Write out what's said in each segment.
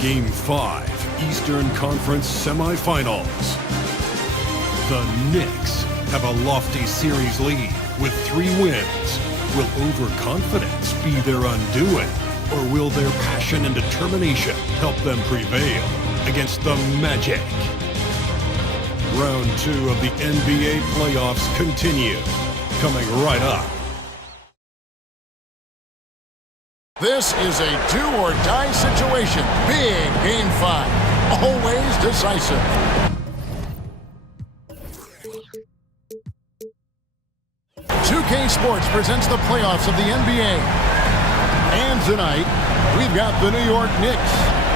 Game 5, Eastern Conference Semifinals. The Knicks have a lofty series lead with 3 wins. Will overconfidence be their undoing, or will their passion and determination help them prevail against the Magic? Round 2 of the NBA playoffs continue, coming right up. This is a do-or-die situation. Big Game 5. Always decisive. K Sports presents the playoffs of the NBA. And tonight, we've got the New York Knicks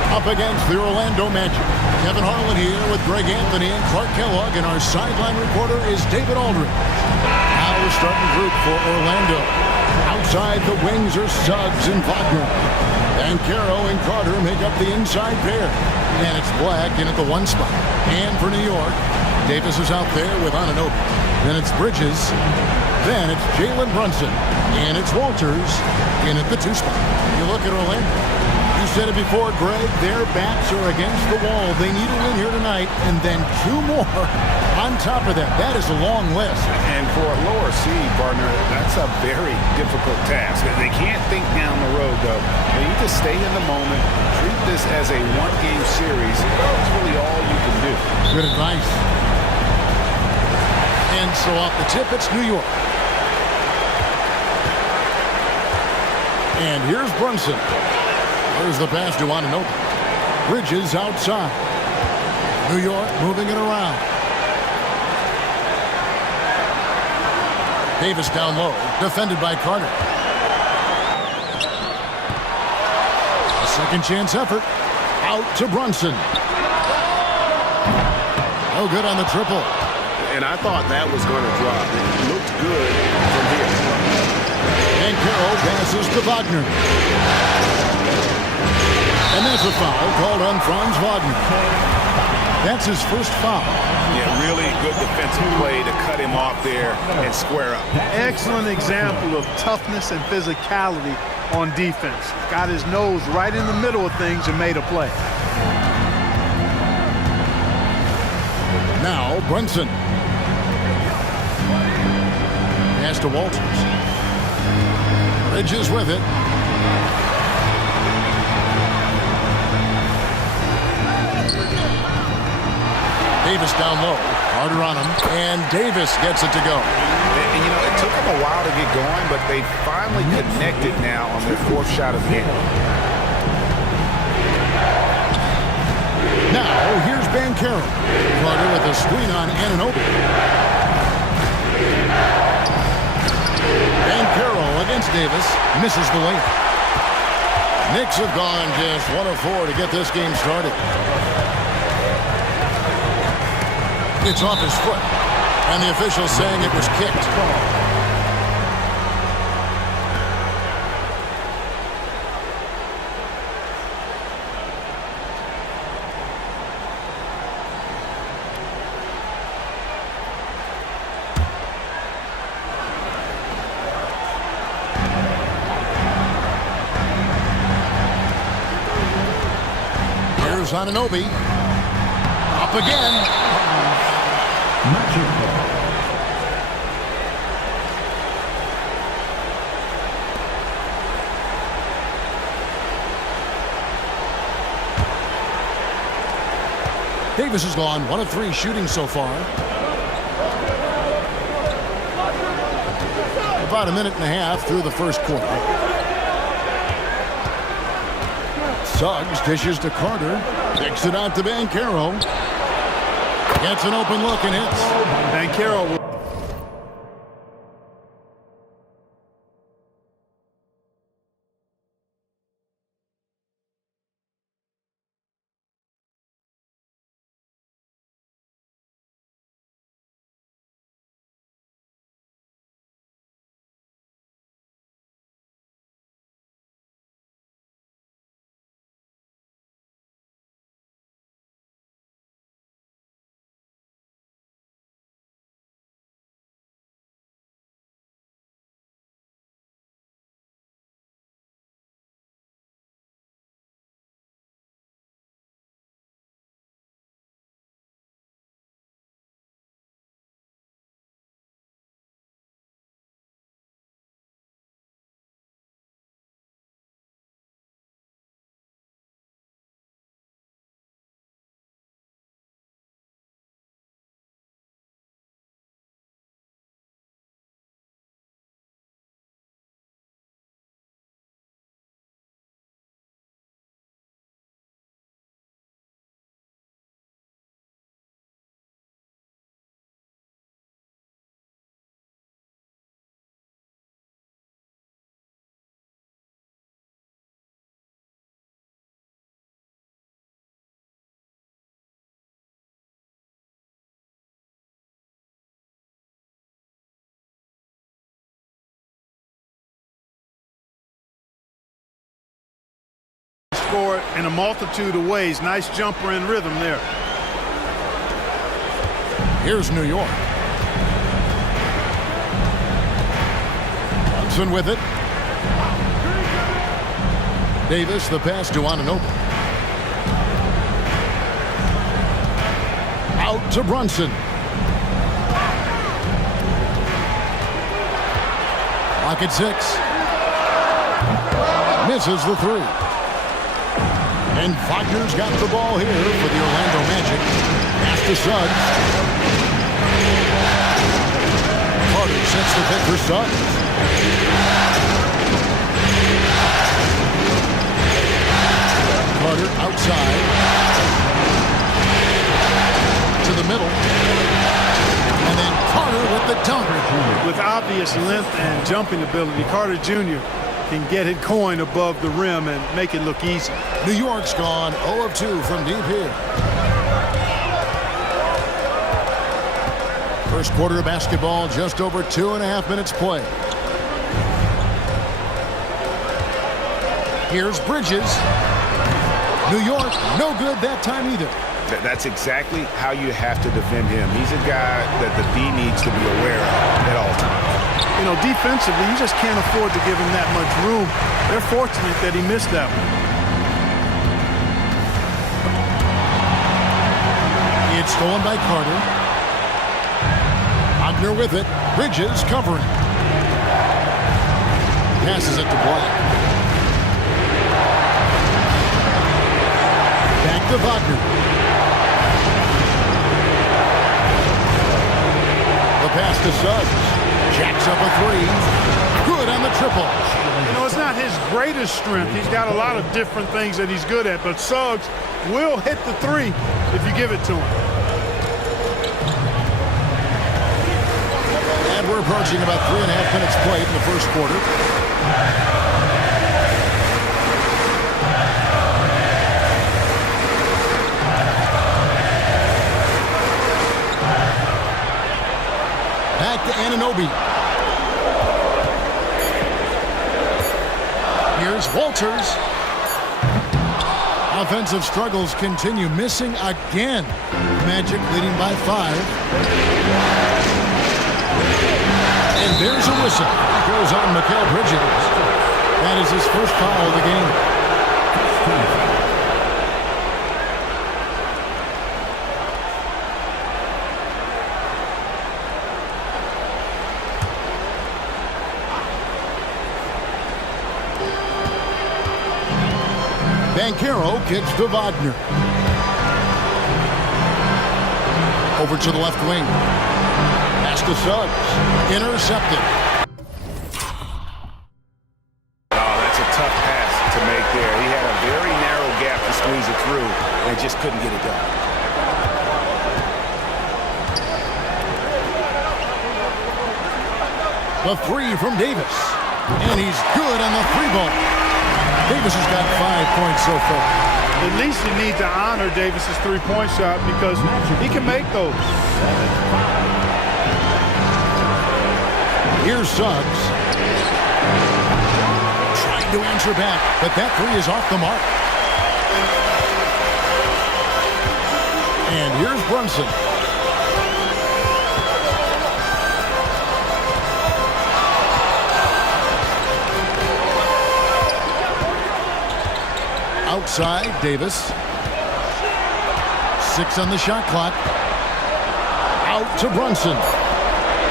up against the Orlando Magic. Kevin Harlan here with Greg Anthony and Clark Kellogg, and our sideline reporter is David Aldridge. Now the starting group for Orlando. Outside the wings are Suggs and Wagner. Banchero and Carter make up the inside pair. And it's Black in at the 1 spot. And for New York, Davis is out there with Anunoby. Then it's Bridges. Then it's Jalen Brunson. And it's Walters in at the 2 spot. You look at Orlando. You said it before, Greg. Their backs are against the wall. They need a win here tonight. And then 2 more on top of that. That is a long list. And for a lower seed, partner, that's a very difficult task. They can't think down the road, though. They need to stay in the moment. Treat this as a 1-game series. That's really all you can do. Good advice. And so off the tip, it's New York. And here's Brunson. There's the pass to Anunoby. Bridges outside. New York moving it around. Davis down low, defended by Carter. A second chance effort. Out to Brunson. No good on the triple. And I thought that was going to drop. It looked good from here. And Carroll passes to Wagner. And there's a foul called on Franz Wagner. That's his first foul. Yeah, really good defensive play to cut him off there and square up. Excellent example of toughness and physicality on defense. Got his nose right in the middle of things and made a play. Now Brunson. Pass to Walters. Bridges with it. Davis down low. Carter on him. And Davis gets it to go. And, you know, it took them a while to get going, but they finally connected now on their 4th shot of the game. Now, here's Banchero. Carter with a screen on Anunoby. Banchero against Davis. Misses the layup. Knicks have gone just 1 of 4 to get this game started. It's off his foot. And the official saying it was kicked. Here's Anunoby. Up again. Davis has gone 1 of 3 shooting so far. About a minute and a half through the first quarter. Suggs dishes to Carter. Kicks it out to Banchero. Gets an open look and hits. Banchero score in a multitude of ways. Nice jumper and rhythm there. Here's New York. Brunson with it. Davis, the pass to Anunoby. Out to Brunson. Pocket 6. Misses the 3. And Wagner's got the ball here for the Orlando Magic. Pass to Suggs. Carter sets the pick for Suggs. Carter outside. To the middle. And then Carter with the dunk. With obvious length and jumping ability, Carter Jr. can get it going above the rim and make it look easy. New York's gone 0 of 2 from deep here. First quarter of basketball, just over 2.5 minutes play. Here's Bridges. New York, no good that time either. That's exactly how you have to defend him. He's a guy that the D needs to be aware of at all times. You know, defensively, you just can't afford to give him that much room. They're fortunate that he missed that one. It's stolen by Carter. Wagner with it. Bridges covering. Passes it to Black. Back to Wagner. The pass to Suggs. Jacks up a 3. Good on the triple. You know, it's not his greatest strength. He's got a lot of different things that he's good at, but Suggs will hit the 3 if you give it to him. And we're approaching about 3.5 minutes played in the first quarter. Back to Anunoby. Here's Walters. Offensive struggles continue, missing again. Magic leading by 5. And there's a whistle. It goes on Mikal Bridges. That is his first foul of the game. Banchero kicks to Wagner. Over to the left wing. Pass to Suggs. Intercepted. Oh, that's a tough pass to make there. He had a very narrow gap to squeeze it through and just couldn't get it done. The 3 from Davis. And he's good on the 3-ball. Davis has got 5 points so far. At least you need to honor Davis's 3-point shot because he can make those. Here's Suggs. Trying to answer back, but that 3 is off the mark. And here's Brunson. Outside, Davis. 6 on the shot clock. Out to Brunson.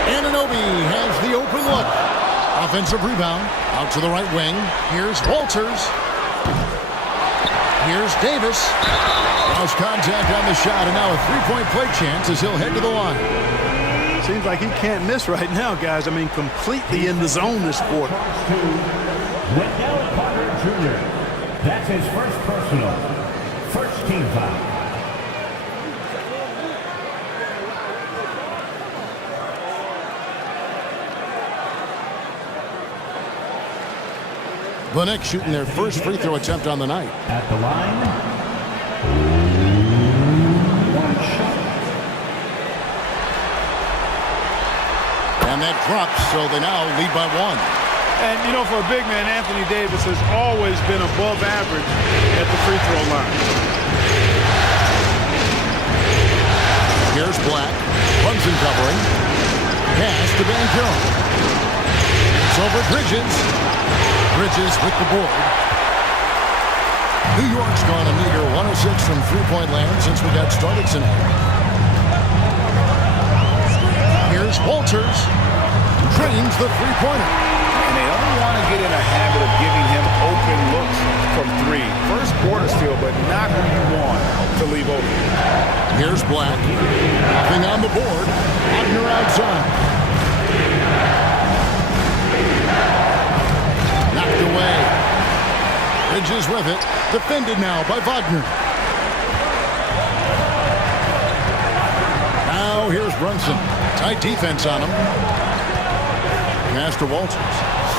Anunoby has the open look. Offensive rebound. Out to the right wing. Here's Walters. Here's Davis. Lost contact on the shot, and now a 3-point play chance as he'll head to the line. Seems like he can't miss right now, guys. I mean, completely in the zone this quarter. Wendell Carter Jr. That's his first personal. First team foul. The Knicks shooting their first free throw attempt on the night. At the line. One shot. And that drops, so they now lead by 1. And, you know, for a big man, Anthony Davis has always been above average at the free throw line. Here's Black. Brunson covering. Pass to Banchero. It's over Bridges. Bridges with the board. New York's gone a meager 106 from three-point land since we got started tonight. Here's Walters. Drains the three-pointer. And they don't want to get in a habit of giving him open looks from three. First quarter steal, but not who you want to leave open. Here's Black. Nothing on the board. Wagner outside. Knocked away. Bridges with it. Defended now by Wagner. Now here's Brunson. Tight defense on him. Master Walters.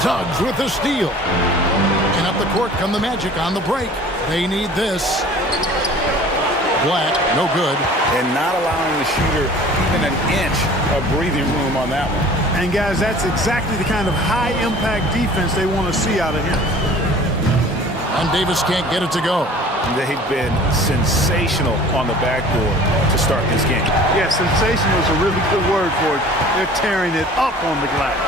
Suggs with the steal. And up the court come the Magic on the break. They need this. Black, no good. And not allowing the shooter even an inch of breathing room on that one. And, guys, that's exactly the kind of high-impact defense they want to see out of him. And Davis can't get it to go. They've been sensational on the backboard to start this game. Yeah, sensational is a really good word for it. They're tearing it up on the glass.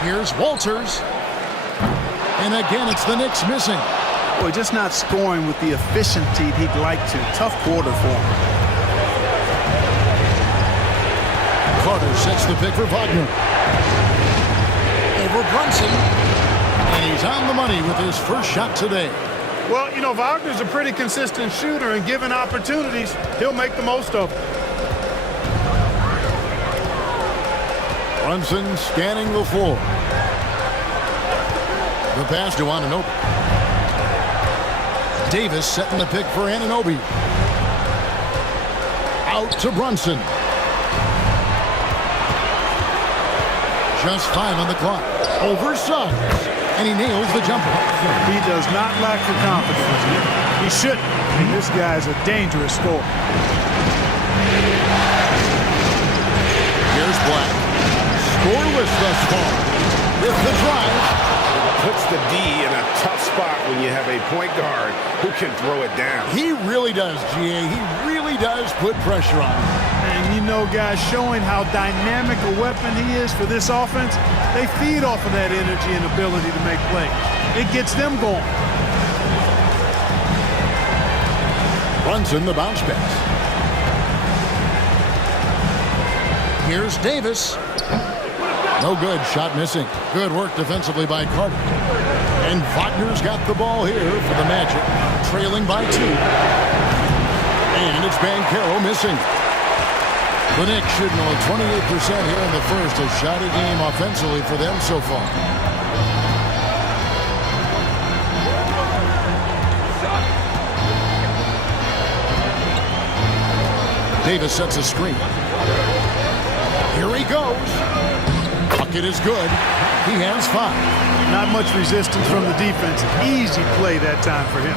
Here's Walters. And again, it's the Knicks missing. Boy, just not scoring with the efficiency he'd like to. Tough quarter for him. Carter sets the pick for Wagner. Over Brunson. And he's on the money with his first shot today. Well, you know, Wagner's a pretty consistent shooter, and given opportunities, he'll make the most of them. Brunson scanning the floor. The pass to Anunoby. Davis setting the pick for Anunoby. Out to Brunson. Just 5 on the clock. Over Suggs. And he nails the jumper. He does not lack the confidence. He shouldn't. I mean, this guy's a dangerous scorer. Here's Black. Scoreless thus far. With the drive. Puts the D in a tough spot when you have a point guard who can throw it down. He really does, GA. He really does put pressure on him. And you know, guys, showing how dynamic a weapon he is for this offense, they feed off of that energy and ability to make plays. It gets them going. Brunson, the bounce pass. Here's Davis. No good. Shot missing. Good work defensively by Carter. And Wagner's got the ball here for the Magic. Trailing by 2. And it's Banchero missing. The Knicks shooting only 28% here in the first. A shot a game offensively for them so far. Davis sets a screen. Here he goes. Bucket is good. He has 5. Not much resistance from the defense. Easy play that time for him.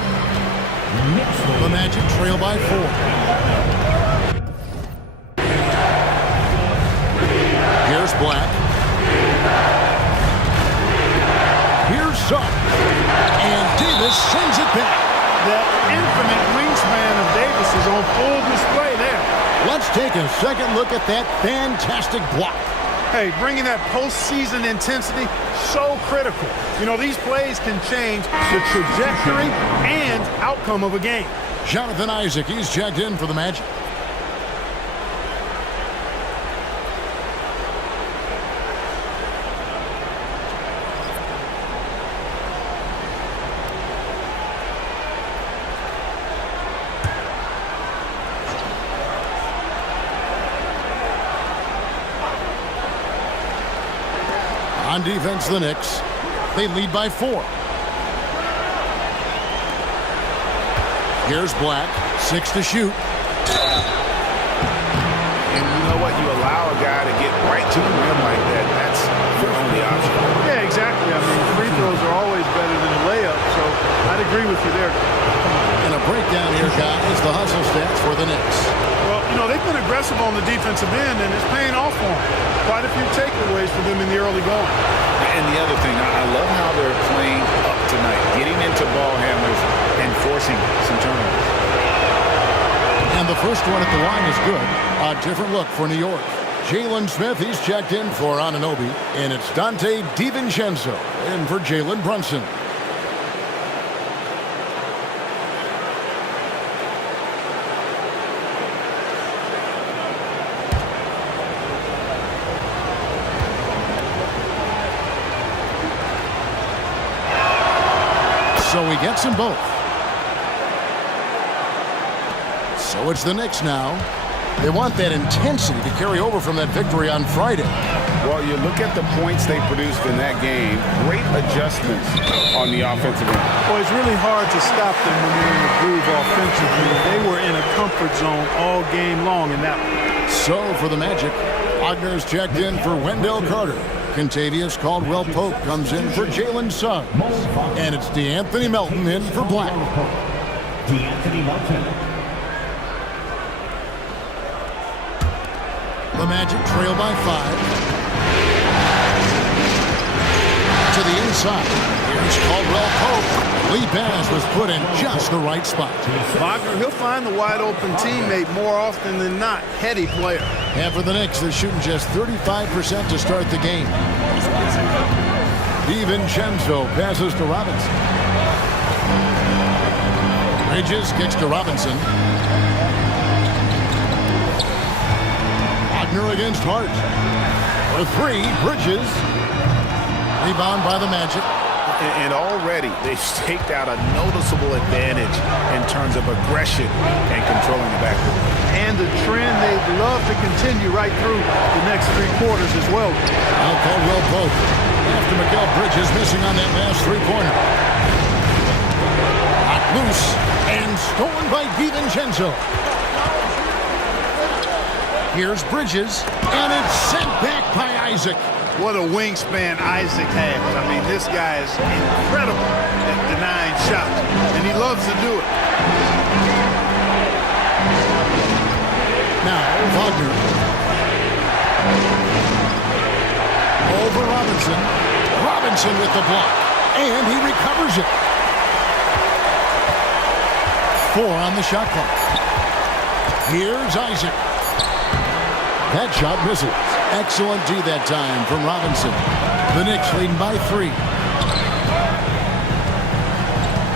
The Magic trail by 4. Here's Black. Here's Suggs. And Davis sends it back. That infinite wingspan of Davis is on full display there. Let's take a second look at that fantastic block. Hey, bringing that postseason intensity, so critical. You know, these plays can change the trajectory and outcome of a game. Jonathan Isaac, he's checked in for the Magic. On defense, the Knicks. They lead by 4. Here's Black. 6 to shoot. And you know what? You allow a guy to get right to the rim like that. That's your only option. Yeah, exactly. I mean, free throws are always better than a layup, so I'd agree with you there. And a a breakdown here, guys. The hustle stats for the Knicks. Well, you know, they've been aggressive on the defensive end, and it's paying off for them. Quite a few takeaways for them in the early going. And the other thing, I love how they're playing up tonight, getting into ball handlers and forcing some turnovers. And the first one at the line is good. A different look for New York. Jalen Smith, he's checked in for Anunoby. And it's Dante DiVincenzo in for Jalen Brunson. So he gets them both. So it's the Knicks now. They want that intensity to carry over from that victory on Friday. Well, you look at the points they produced in that game. Great adjustments on the offensive end. Well, it's really hard to stop them when they're in the groove offensively. They were in a comfort zone all game long in that one. So for the Magic, Wagner's checked in for Wendell Carter. Contavious Caldwell-Pope comes in for Jalen Suggs. And it's DeAnthony Melton in for Black. DeAnthony Melton. The Magic trail by 5. To the inside. Here's Caldwell-Pope. Lead pass was put in just the right spot. Wagner, he'll find the wide-open teammate more often than not. Heady player. And for the Knicks, they're shooting just 35% to start the game. DiVincenzo passes to Robinson. Bridges kicks to Robinson. Wagner against Hart. For 3, Bridges. Rebound by the Magic. And already they've staked out a noticeable advantage in terms of aggression and controlling the backcourt. And the trend they'd love to continue right through the next 3 quarters as well. Now Caldwell-Pope. After Mikal Bridges missing on that last 3-pointer. Knocked loose and stolen by DiVincenzo. Here's Bridges, and it's sent back by Isaac. What a wingspan Isaac has. I mean, this guy is incredible at denying shots, and he loves to do it. Now, Wagner. Over Robinson. Robinson with the block, and he recovers it. 4 on the shot clock. Here's Isaac. That shot misses. Excellent D that time from Robinson. The Knicks leading by 3.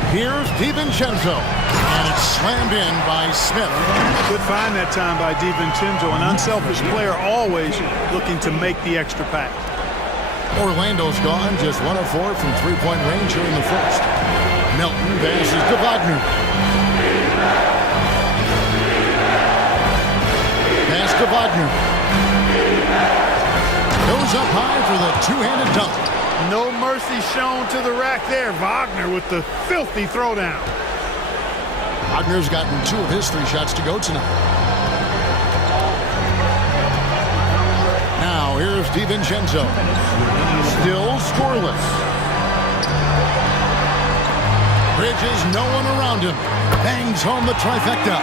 Here's DiVincenzo. And it's slammed in by Smith. Good find that time by DiVincenzo. An unselfish player always looking to make the extra pass. Orlando's gone. Just 1 of 4 from 3-point range here in the first. Melton passes to Wagner. Pass to Wagner. Goes up high for the 2-handed dunk. No mercy shown to the rack there. Wagner with the filthy throwdown. Wagner's gotten 2 of his 3 shots to go tonight. Now here's DiVincenzo. Still scoreless. Bridges, no one around him. Bangs home the trifecta.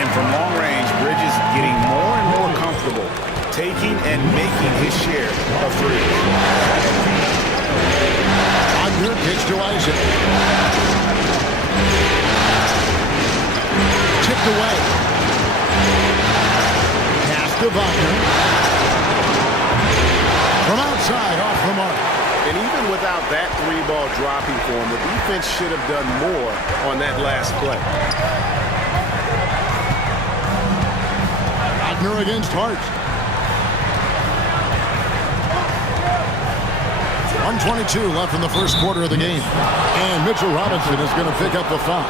And from long range, Bridges getting more and more comfortable taking and making his share of threes. Wagner kicks to Isaac. Tipped away. Pass to Wagner. From outside, off the mark. And even without that 3-ball dropping for him, the defense should have done more on that last play. Wagner against Hart. 1:22 left in the first quarter of the game. And Mitchell Robinson is going to pick up the foul.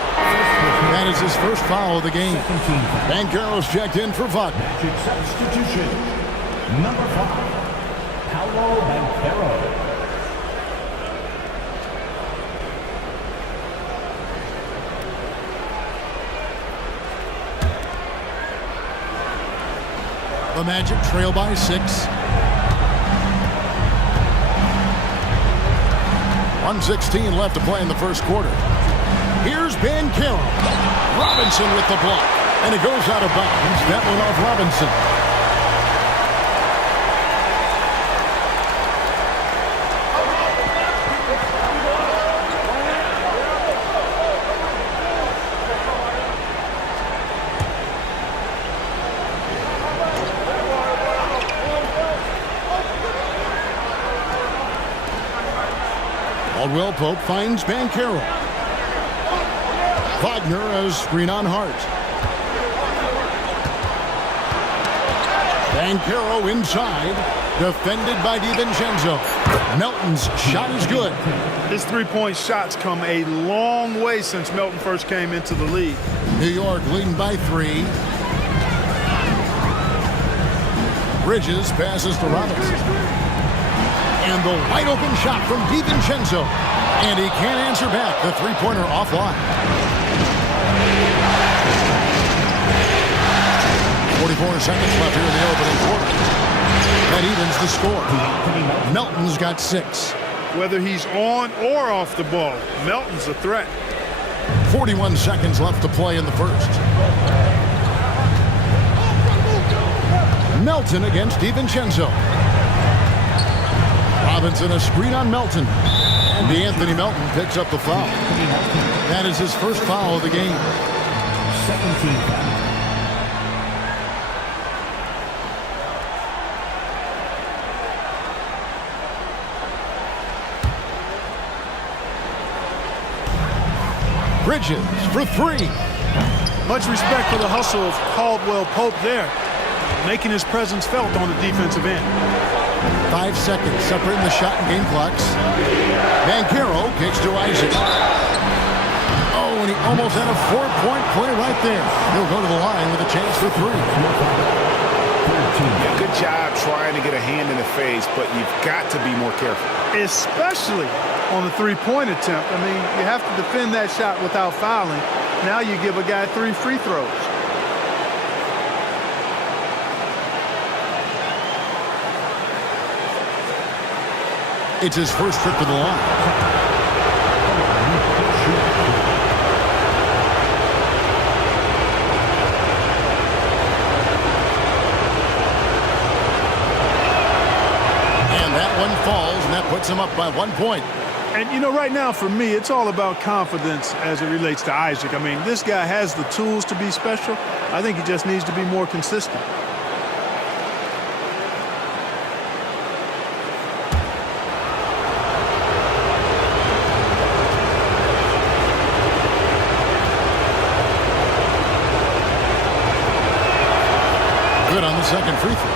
That is his first foul of the game. Banchero's checked in for Wagner. Magic substitution. Number 5, Paolo Banchero. The Magic trail by 6. 1:16 left to play in the first quarter. Here's Bancaro. Robinson with the block. And it goes out of bounds. That one off Robinson. Caldwell Pope finds Bancaro. Wagner as screen on Hart. Bancaro inside, defended by DiVincenzo. Melton's shot is good. His three-point shots come a long way since Melton first came into the league. New York leading by 3. Bridges passes to Robinson. And the wide open shot from DiVincenzo. And he can't answer back. The three-pointer offline. 44 seconds left here in the opening quarter. That evens the score. Melton's got 6. Whether he's on or off the ball, Melton's a threat. 41 seconds left to play in the first. Melton against DiVincenzo. Robinson a screen on Melton. And Anthony Melton picks up the foul. That is his first foul of the game. 17 foul. Bridges for 3. Much respect for the hustle of Caldwell Pope there, making his presence felt on the defensive end. 5 seconds separating the shot and game clocks. Bancaro kicks to Isaac. Oh, and he almost had a 4-point play right there. He'll go to the line with a chance for 3. Yeah, good job trying to get a hand in the face, but you've got to be more careful. Especially on the three-point attempt. I mean, you have to defend that shot without fouling. Now you give a guy 3 free throws. It's his first trip to the line. And that one falls, and that puts him up by 1 point. And, you know, right now for me, it's all about confidence as it relates to Isaac. I mean, this guy has the tools to be special. I think he just needs to be more consistent. Good on the second free throw.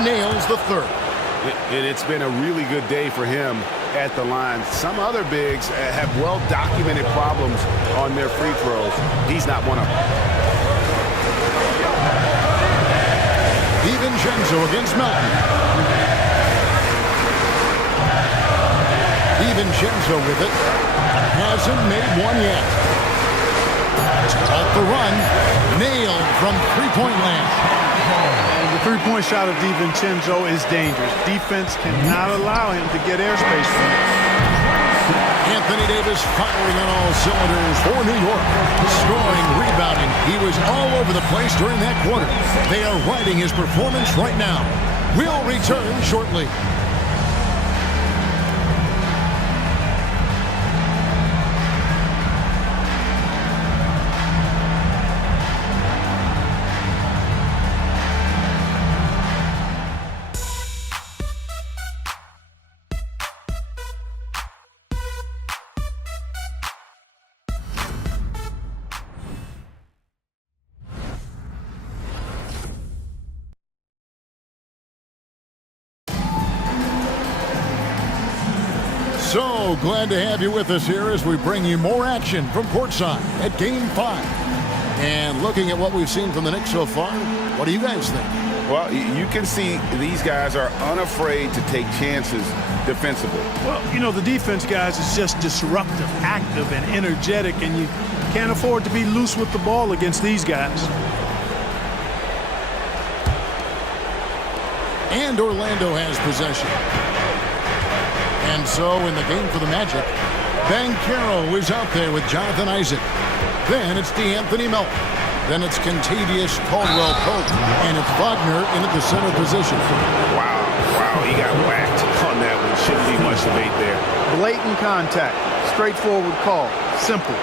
Nails the third. It's been a really good day for him at the line. Some other bigs have well-documented problems on their free throws. He's not one of them. DiVincenzo against Melton. DiVincenzo with it. Hasn't made one yet. Off the run. Nailed from three-point land. The three-point shot of DiVincenzo is dangerous. Defense cannot allow him to get airspace from it. Anthony Davis firing on all cylinders for New York. Scoring, rebounding. He was all over the place during that quarter. They are riding his performance right now. We'll return shortly. So glad to have you with us here as we bring you more action from courtside at Game 5. And looking at what we've seen from the Knicks so far, what do you guys think? Well, you can see these guys are unafraid to take chances defensively. Well, you know, the defense, guys, is just disruptive, active, and energetic, and you can't afford to be loose with the ball against these guys. And Orlando has possession. And so in the game for the Magic, Banchero is out there with Jonathan Isaac. Then it's DeAnthony Melton. Then it's Kentavious Caldwell-Pope. And it's Wagner in at the center position. Wow, he got whacked on that one. Shouldn't be much debate there. Blatant contact, straightforward call, simple.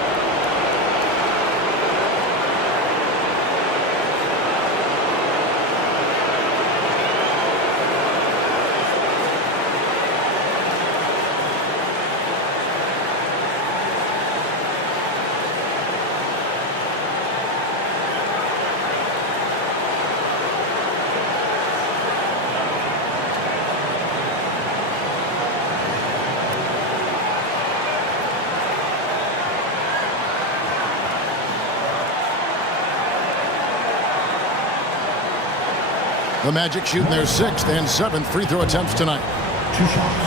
The Magic shooting their 6th and 7th free throw attempts tonight. 2 shots.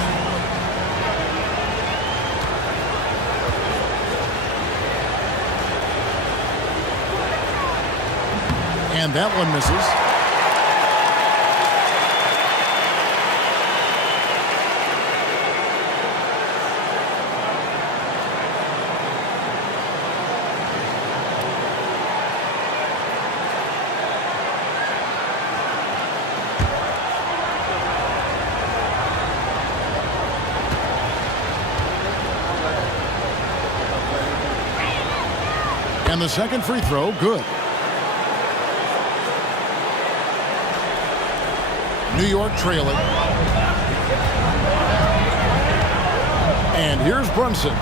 And that one misses. And the second free throw, good. New York trailing. And here's Brunson.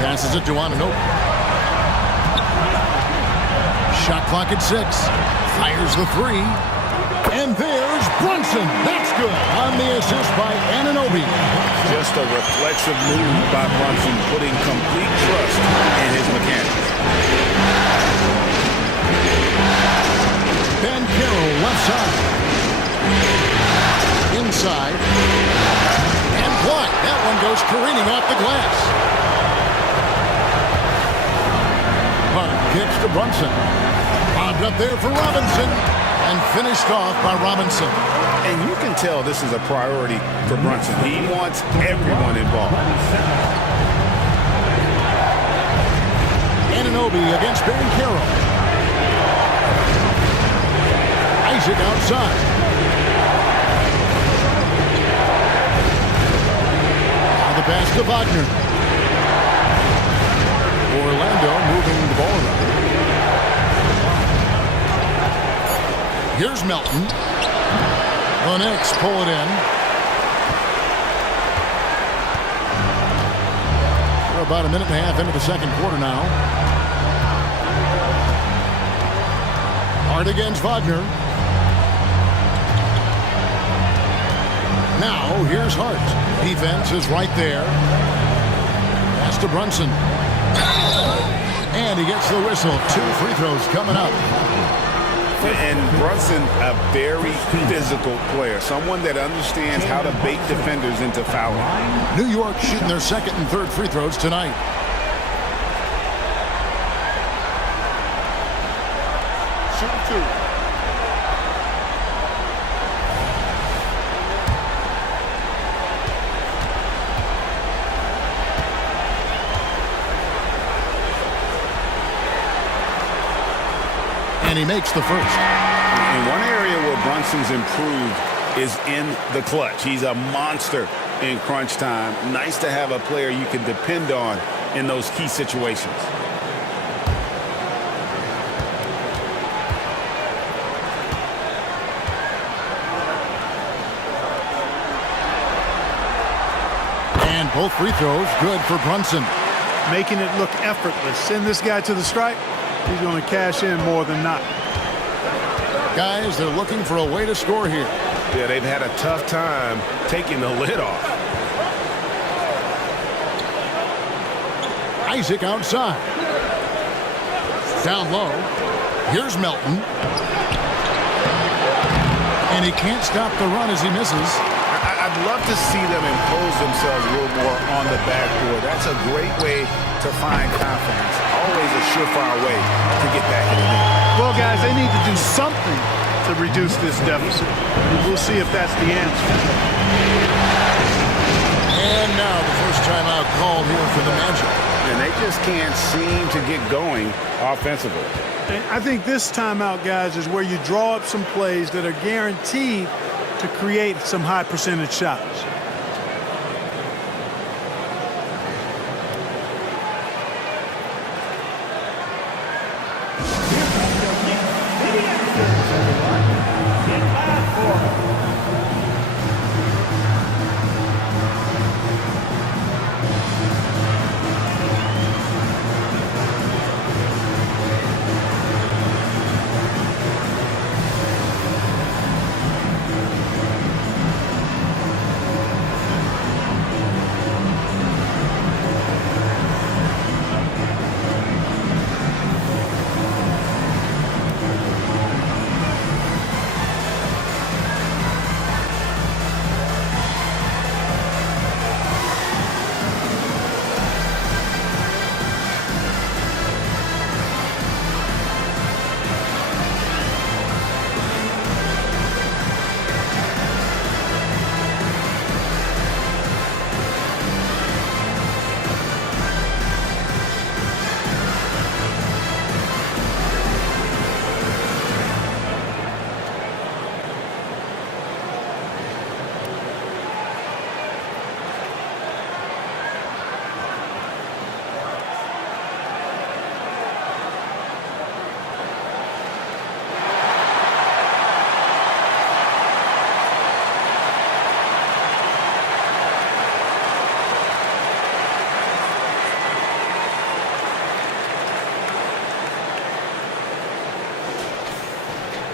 Passes it to Anunoby. Shot clock at 6. Fires the 3. And there's Brunson. That's good on the assist by Anunoby. Just a reflexive move by Brunson, putting complete trust in his mechanics. Banchero left side. Inside. And blocked. That one goes careening off the glass. Hart kicks to Brunson. Bobbed up there for Robinson. And finished off by Robinson. And you can tell this is a priority for Brunson. He wants everyone involved. Anunoby against Banchero. Isaac outside. Now the pass to Wagner. Orlando moving the ball around. Here's Melton. The Knicks pull it in. We're about a minute and a half into the second quarter now. Hart against Wagner. Now here's Hart. Defense is right there. Pass to Brunson. And he gets the whistle. 2 free throws coming up. And Brunson, a very physical player, someone that understands how to bait defenders into fouling. New York shooting their 2nd and 3rd free throws tonight. Shoot 2. And he makes the first. And one area where Brunson's improved is in the clutch. He's a monster in crunch time. Nice to have a player you can depend on in those key situations. And both free throws good for Brunson. Making it look effortless. Send this guy to the stripe. he's going to cash in more than not. Guys, they're looking for a way to score here. Yeah, they've had a tough time taking the lid off. Isaac outside. Down low. Here's Melton. And he can't stop the run as he misses. I'd love to see them impose themselves a little more on the backboard. That's a great way to find confidence. Always a surefire way to get back in the game. Well, guys, they need to do something to reduce this deficit. We'll see if that's the answer. And now the first timeout called here for the Magic. And they just can't seem to get going offensively. And I think this timeout, guys, is where you draw up some plays that are guaranteed to create some high percentage shots.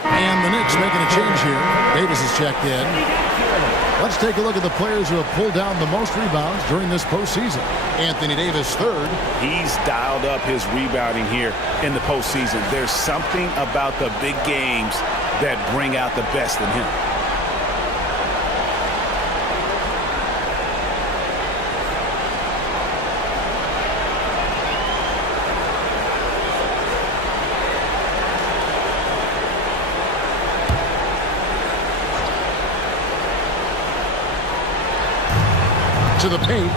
And the Knicks making a change here. Davis is checked in. Let's take a look at the players who have pulled down the most rebounds during this postseason. Anthony Davis, third. He's dialed up his rebounding here in the postseason. There's something about the big games that bring out the best in him. To the paint.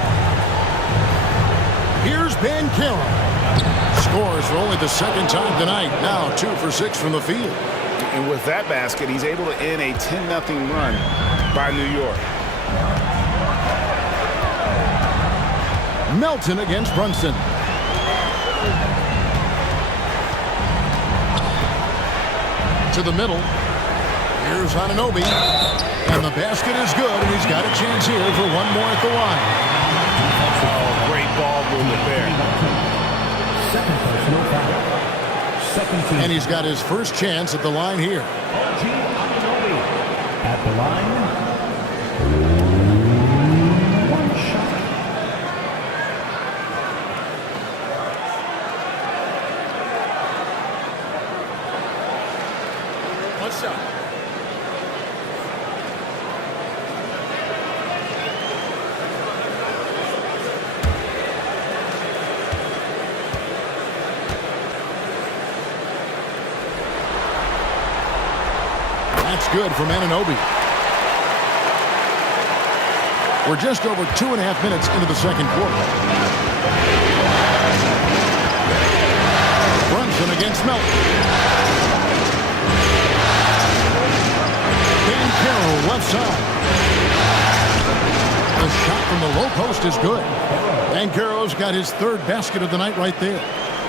Here's Banchero. Scores for only the second time tonight. Now 2 for 6 from the field. And with that basket, he's able to end a 10-0 run by New York. Melton against Brunson. To the middle. Here's Anunoby. And the basket is good, and he's got a chance here for one more at the line. Oh, great ball movement there. Second personal foul. Second team. And he's got his first chance at the line here. Anunoby at the line. One shot. What's up? That's good from Anunoby. We're just over 2.5 minutes into the second quarter. Brunson against Melton. Banchero left side. The shot from the low post is good. Banchero's got his third basket of the night right there.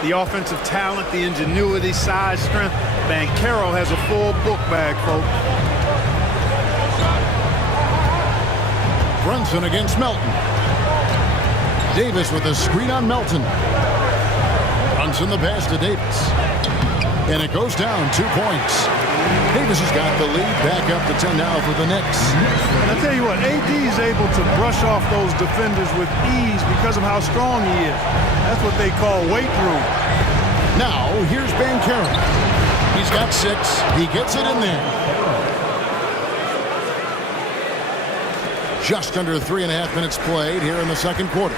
The offensive talent, the ingenuity, size, strength. Banchero has a full book bag, folks. Brunson against Melton. Davis with a screen on Melton. Brunson the pass to Davis. And it goes down 2 points. Davis has got the lead back up to 10 now for the Knicks. And I tell you what, AD is able to brush off those defenders with ease because of how strong he is. That's what they call weight room. Now, here's Banchero. He's got 6. He gets it in there. Just under 3.5 minutes played here in the second quarter.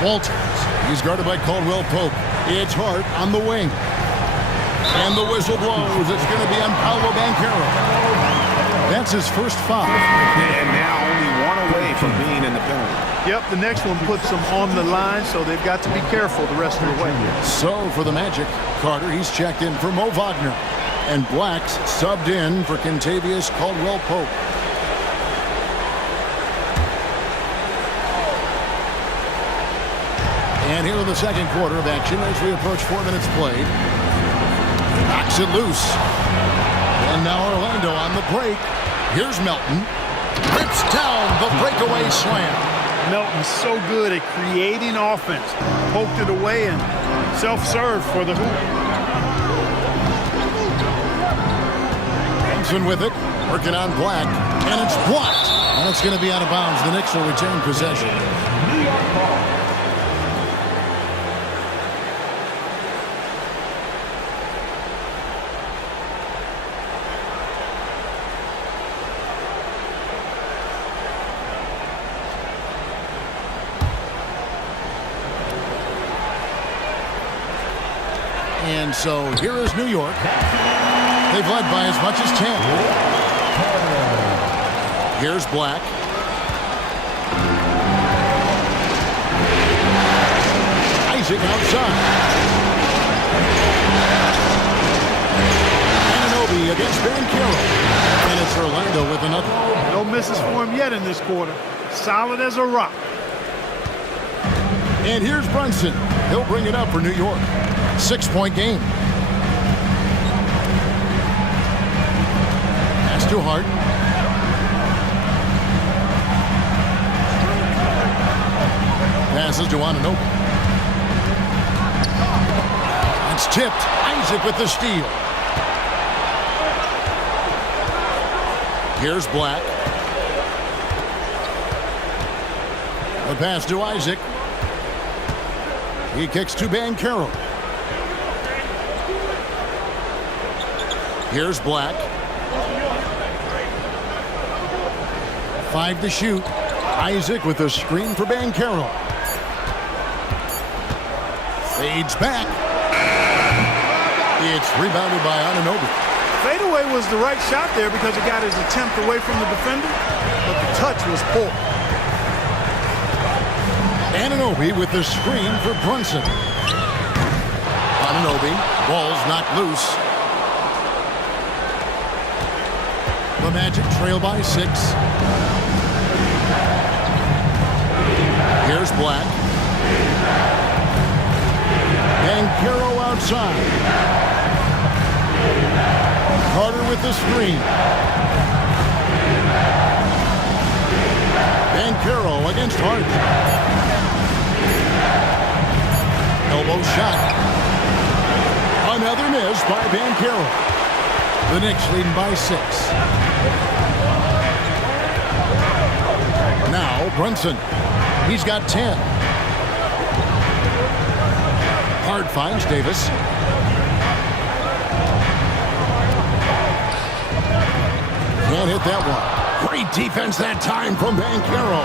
Walters. He's guarded by Caldwell Pope. It's Hart on the wing. And the whistle blows. It's going to be on Paolo Banchero. That's his first foul. And now only 1 away from being in the penalty. Yep, the next one puts them on the line, so they've got to be careful the rest of the way. So for the Magic, Carter, he's checked in for Mo Wagner. And Black's subbed in for Kentavious Caldwell Pope. And here in the second quarter of action as we approach 4 minutes played. Knocks it loose. And now Orlando on the break. Here's Melton. Rips down the breakaway slam. Melton's so good at creating offense. Poked it away and self-serve for the hoop. Benson with it. Working on Black. And it's blocked. And it's going to be out of bounds. The Knicks will retain possession. New York ball. And so here is New York. They've led by as much as 10. Here's Black. Isaac outside. Anunoby against Banchero. And it's Orlando with another. No misses for him yet in this quarter. Solid as a rock. And here's Brunson. He'll bring it up for New York. 6-point game. Pass to Hart. Passes to Anunoby. It's tipped. Isaac with the steal. Here's Black. The pass to Isaac. He kicks to Banchero. Here's Black. 5 to shoot. Isaac with a screen for Banchero. Fades back. It's rebounded by Anunoby. Fadeaway was the right shot there because it got his attempt away from the defender, but the touch was poor. Anunoby with the screen for Brunson. Anunoby, ball's knocked loose. The Magic trail by 6. Here's Black. Banchero outside. Carter with the screen. Banchero against Hart. Elbow shot. Another miss by Banchero. The Knicks leading by 6. Now Brunson. He's got 10. Hart finds Davis. Can't hit that one. Great defense that time from Banchero.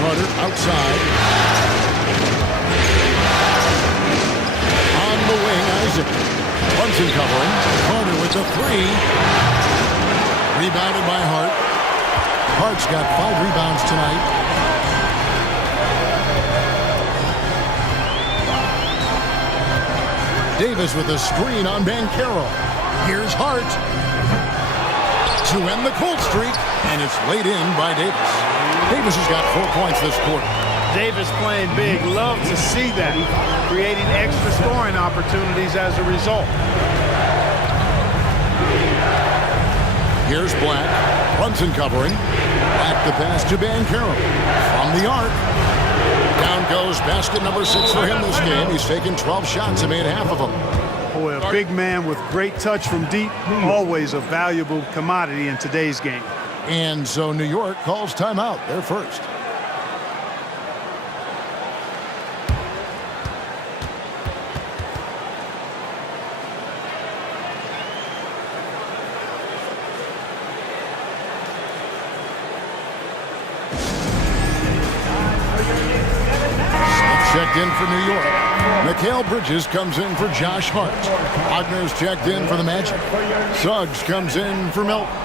Carter outside. On the wing, Isaac. Brunson covering. Carter with the 3. Rebounded by Hart. Hart's got 5 rebounds tonight. Davis with a screen on Banchero. Here's Hart to end the cold streak, and it's laid in by Davis. Davis has got 4 points this quarter. Davis playing big. Love to see that. Creating extra scoring opportunities as a result. Here's Black. Brunson covering. Back the pass to Banchero. From the arc. Down goes basket number 6 for him this game. He's taken 12 shots and made half of them. Boy, a big man with great touch from deep. Always a valuable commodity in today's game. And so New York calls timeout. They're first. Checked in for New York. Mikal Bridges comes in for Josh Hart. Wagner's checked in for the Magic. Suggs comes in for Milton.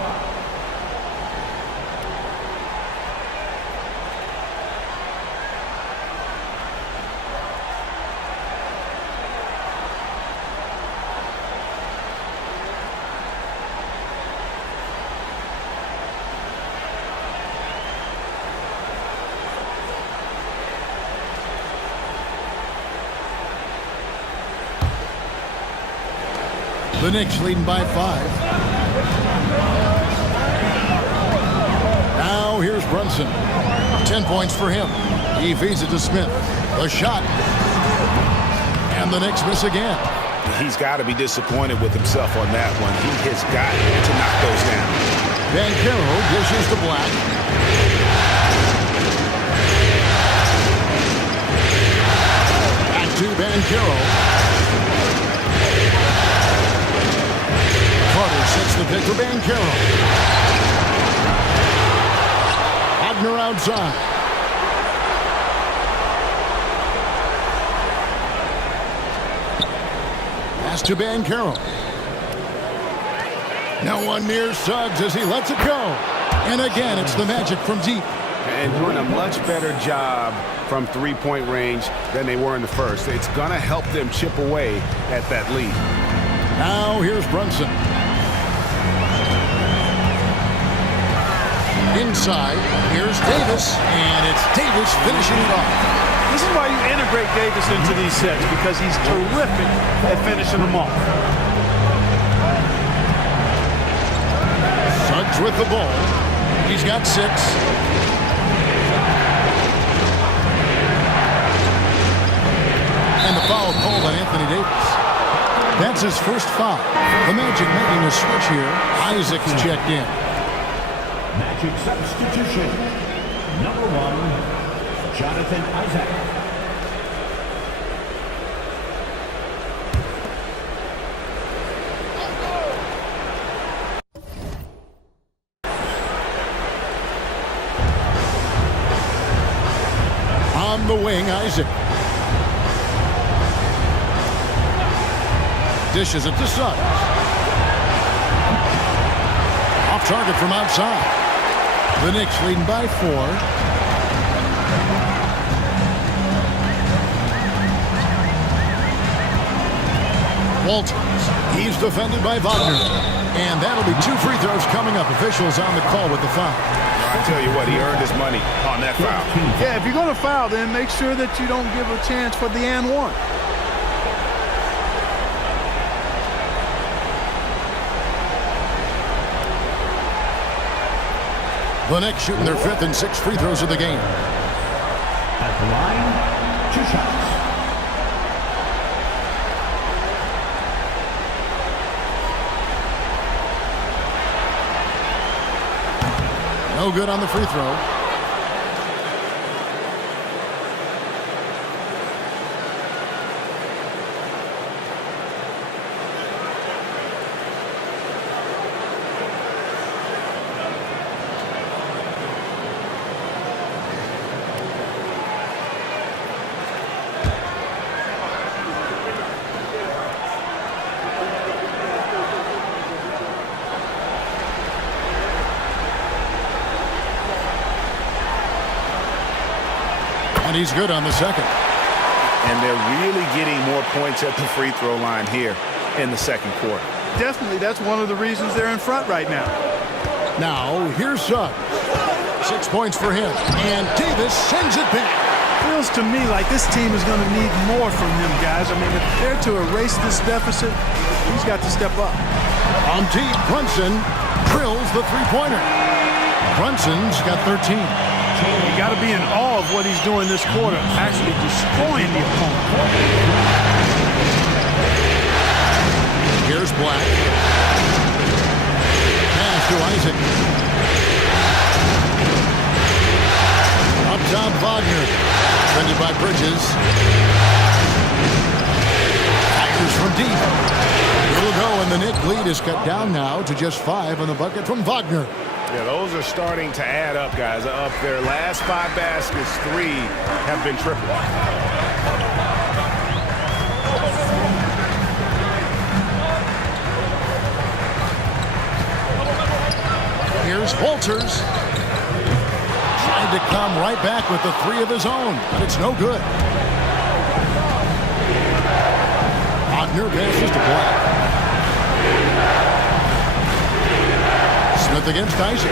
The Knicks leading by 5. Now here's Brunson. 10 points for him. He feeds it to Smith. The shot. And the Knicks miss again. He's got to be disappointed with himself on that one. He has got to knock those down. Banchero dishes to Black. Back to Banchero. Carter sets the pick for Banchero. Wagner outside. Pass to Banchero. No one near Suggs as he lets it go. And again, it's the Magic from deep. And doing a much better job from three-point range than they were in the first. It's going to help them chip away at that lead. Now here's Brunson. Inside, here's Davis, and it's Davis finishing it off. This is why you integrate Davis into these sets, because he's terrific at finishing them off. Suggs with the ball. He's got 6. And the foul called on Anthony Davis. That's his first foul. The Magic making a switch here. Isaac's checked in. Magic substitution. Number 1, Jonathan Isaac. On the wing, Isaac. Dishes it to Suggs. Off target from outside. The Knicks leading by 4. Walters. He's defended by Wagner. And that'll be 2 free throws coming up. Officials on the call with the foul. I tell you what, he earned his money on that foul. Yeah, if you're going to foul, then make sure that you don't give a chance for the and one. The Knicks shooting their 5th and 6th free throws of the game. At the line, 2 shots. No good on the free throw. And he's good on the second. And they're really getting more points at the free throw line here in the second quarter. Definitely, that's one of the reasons they're in front right now. Now, here's Suggs. 6 points for him. And Davis sends it back. feels to me like this team is going to need more from him, guys. I mean, if they're to erase this deficit, he's got to step up. On deep, Brunson drills the three-pointer. Brunson's got 13. You got to be in awe of what he's doing this quarter, actually destroying the opponent. Here's Black. Pass to Isaac. Up top, Wagner. Defended by Bridges. Tigers from deep. It'll go, and the Knicks lead is cut down now to just 5 on the bucket from Wagner. Yeah, those are starting to add up, guys. Up their last 5 baskets, 3 have been triple. Here's Walters. Tried to come right back with the 3 of his own, but it's no good. Wagner passes to Black. Smith against Isaac.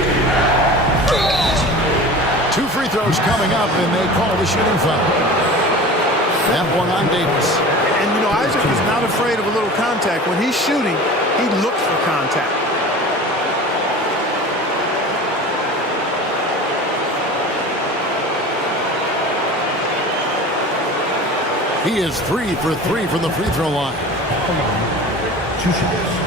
2 free throws coming up, and they call the shooting foul. That one on Davis. And, you know, Isaac is not afraid of a little contact. When he's shooting, he looks for contact. He is 3 for 3 from the free throw line. 2 shots.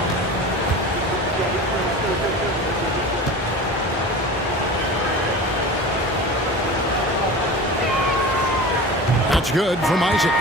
That's good from Isaac.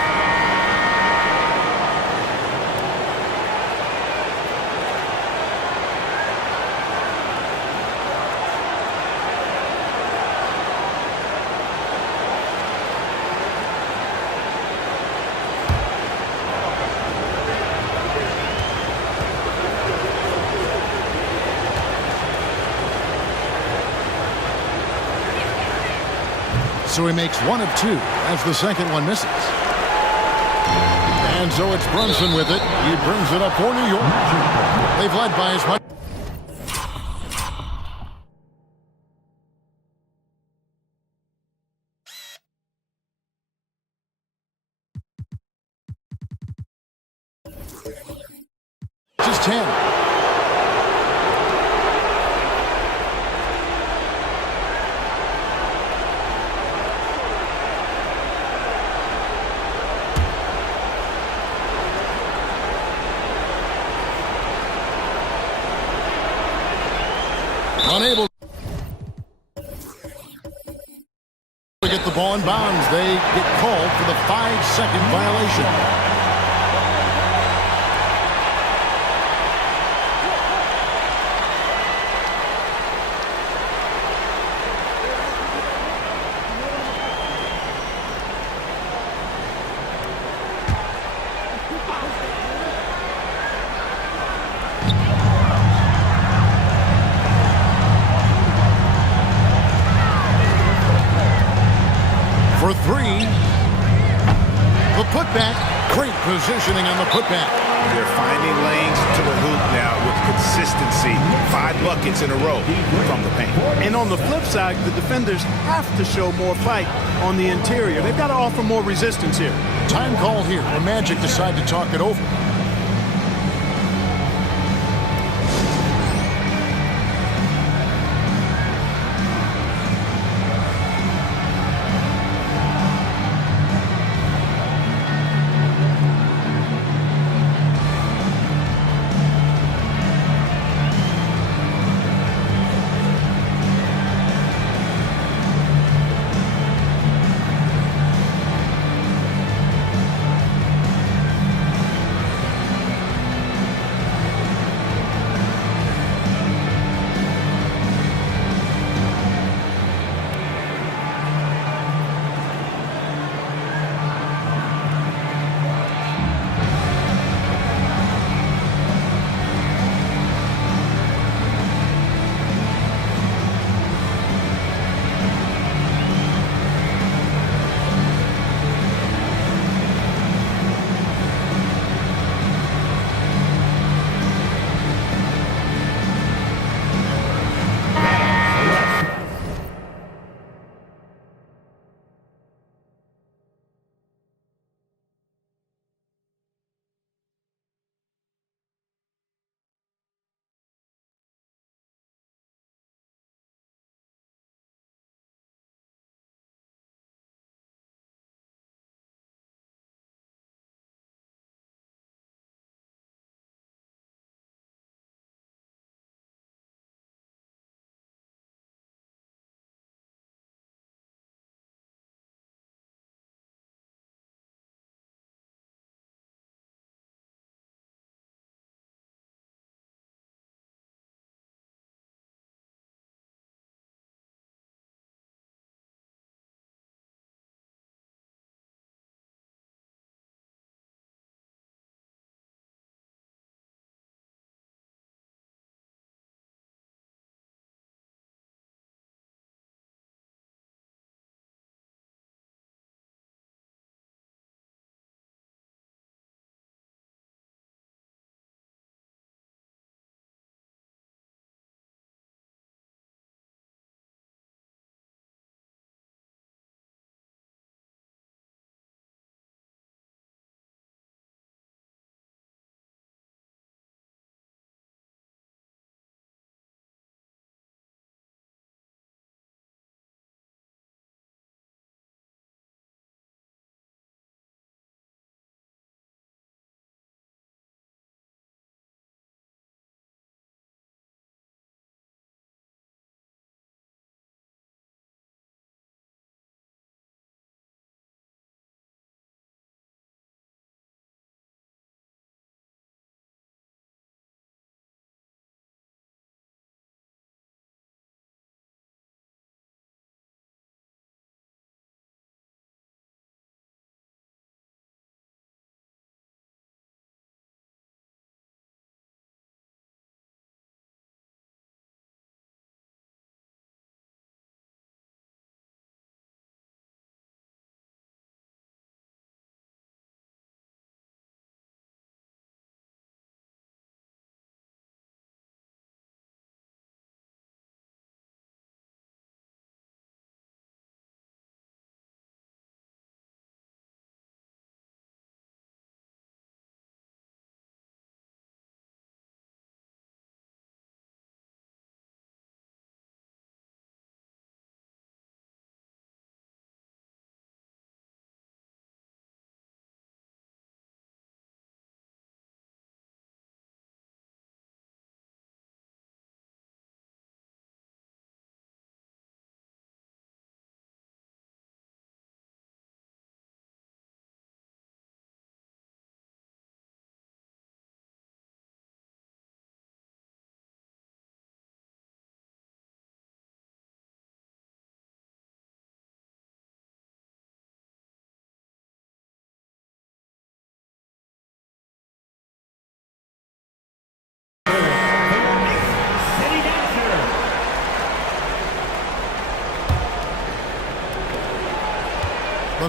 So he makes 1 of 2 as the second one misses. And so it's Brunson with it. He brings it up for New York. They've led by as much. Just 10. Unable to get the ball in bounds. They get called for the 5-second violation. For 3, the putback. Great positioning on the putback. They're finding lanes to the hoop now with consistency. 5 buckets in a row from the paint. And on the flip side, the defenders have to show more fight on the interior. They've got to offer more resistance here. Time call here. The Magic decide to talk it over.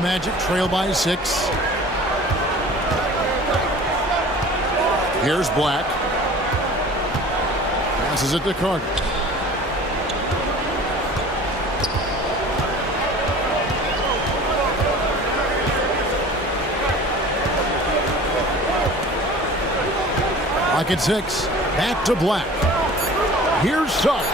Magic trail by 6. Here's Black. Passes it to Carter. Black at 6. Back to Black. Here's Suggs.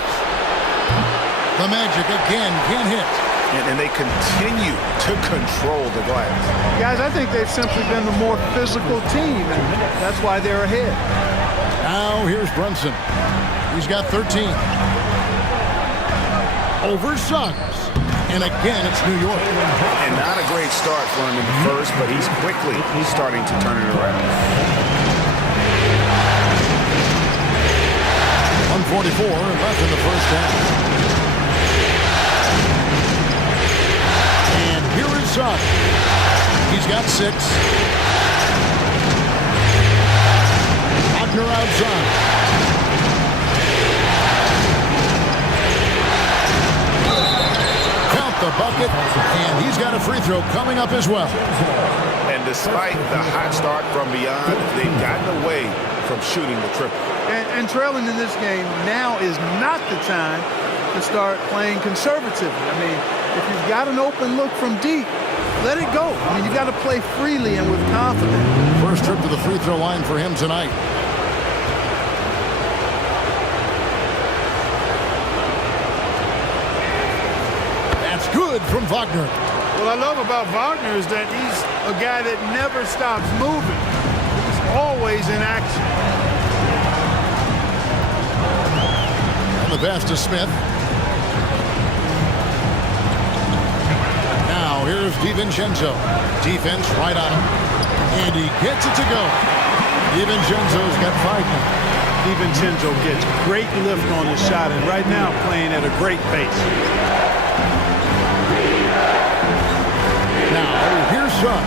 The Magic again can't hit. And they continue to control the glass. Guys, I think they've simply been the more physical team, and that's why they're ahead. Now here's Brunson. He's got 13. Over Suggs. And again, it's New York. And not a great start for him in the first, but he's quickly starting to turn it around. 144 left in the first half. And here is Suggs. He's got 6. Wagner outside. Count the bucket, and he's got a free throw coming up as well. And despite the hot start from beyond, they've gotten away from shooting the triple. And trailing in this game now is not the time to start playing conservatively. I mean, if you've got an open look from deep, let it go. I mean, you've got to play freely and with confidence. First trip to the free throw line for him tonight. That's good from Wagner. What I love about Wagner is that he's a guy that never stops moving. He's always in action. The pass to Smith. Now here's DiVincenzo. Defense right on him. And he gets it to go. DiVincenzo's got 5 now. DiVincenzo gets great lift on his shot and right now playing at a great pace. Now here's Suggs.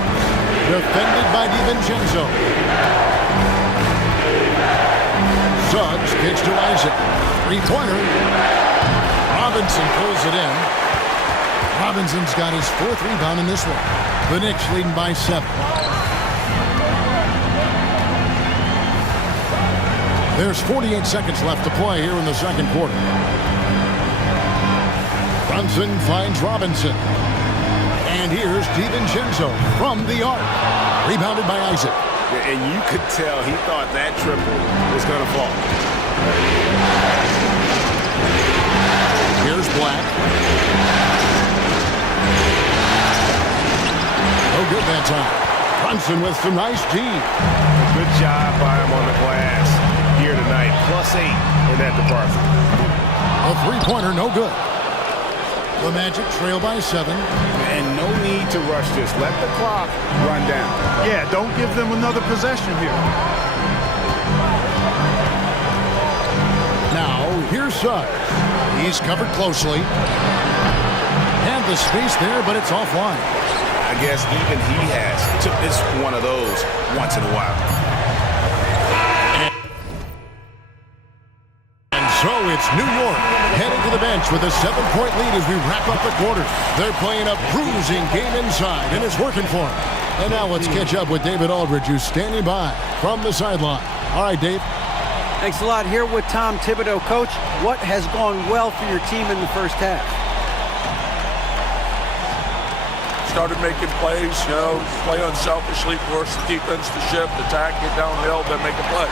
Defended by DiVincenzo. Suggs kicks to Isaac. 3-pointer. Robinson pulls it in. Robinson's got his 4th rebound in this one. The Knicks leading by 7. There's 48 seconds left to play here in the second quarter. Brunson finds Robinson. And here's DiVincenzo from the arc. Rebounded by Isaac. And you could tell he thought that triple was going to fall. Here's Black. No good that time. Brunson with some nice D. Good job by him on the glass here tonight. +8 in that department. A 3-pointer, no good. The Magic trail by 7. And no need to rush this. Let the clock run down. Yeah, don't give them another possession here. Now, here's Suggs. He's covered closely. And the space there, but it's offline. I guess even he has. It's one of those once in a while. And so it's New York heading to the bench with a 7-point lead as we wrap up the quarter. They're playing a bruising game inside, and it's working for them. And now let's catch up with David Aldridge, who's standing by from the sideline. All right, Dave. Thanks a lot. Here with Tom Thibodeau. Coach, what has gone well for your team in the first half? Started making plays, play unselfishly, force the defense to shift, attack, get downhill, then make a play.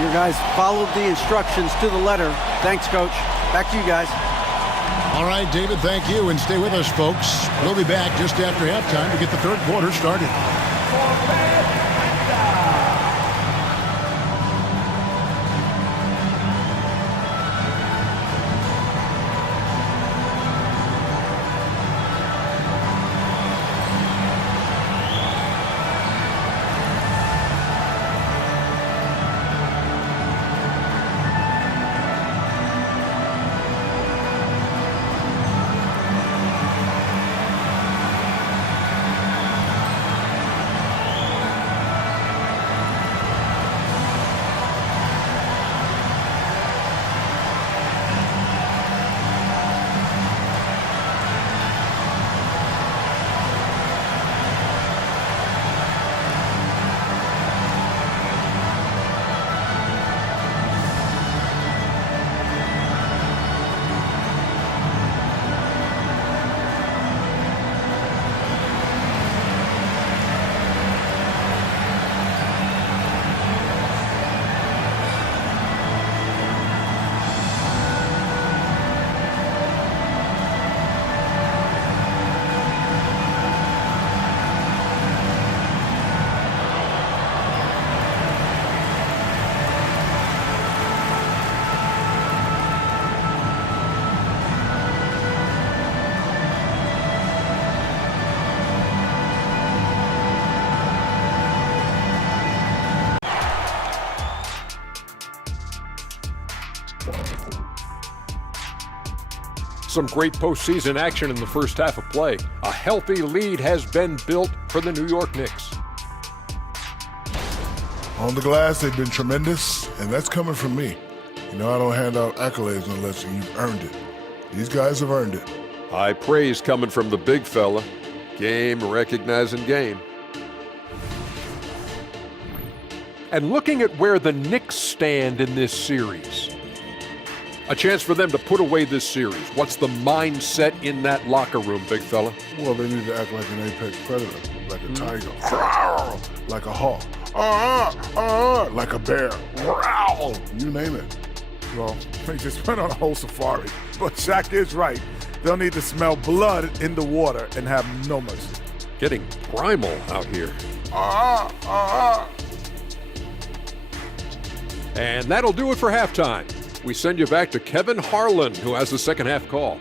Your guys followed the instructions to the letter. Thanks, Coach. Back to you guys. All right, David, thank you. And stay with us, folks. We'll be back just after halftime to get the third quarter started. Some great postseason action in the first half of play. A healthy lead has been built for the New York Knicks. On the glass, they've been tremendous, and that's coming from me. You know, I don't hand out accolades unless you've earned it. These guys have earned it. High praise coming from the big fella. Game recognizing game. And looking at where the Knicks stand in this series. A chance for them to put away this series. What's the mindset in that locker room, big fella? Well, they need to act like an apex predator, like a tiger, like a hawk, like a bear, you name it. Well, they just went on a whole safari. But Shaq is right. They'll need to smell blood in the water and have no mercy. Getting primal out here. And that'll do it for halftime. We send you back to Kevin Harlan, who has the second half call.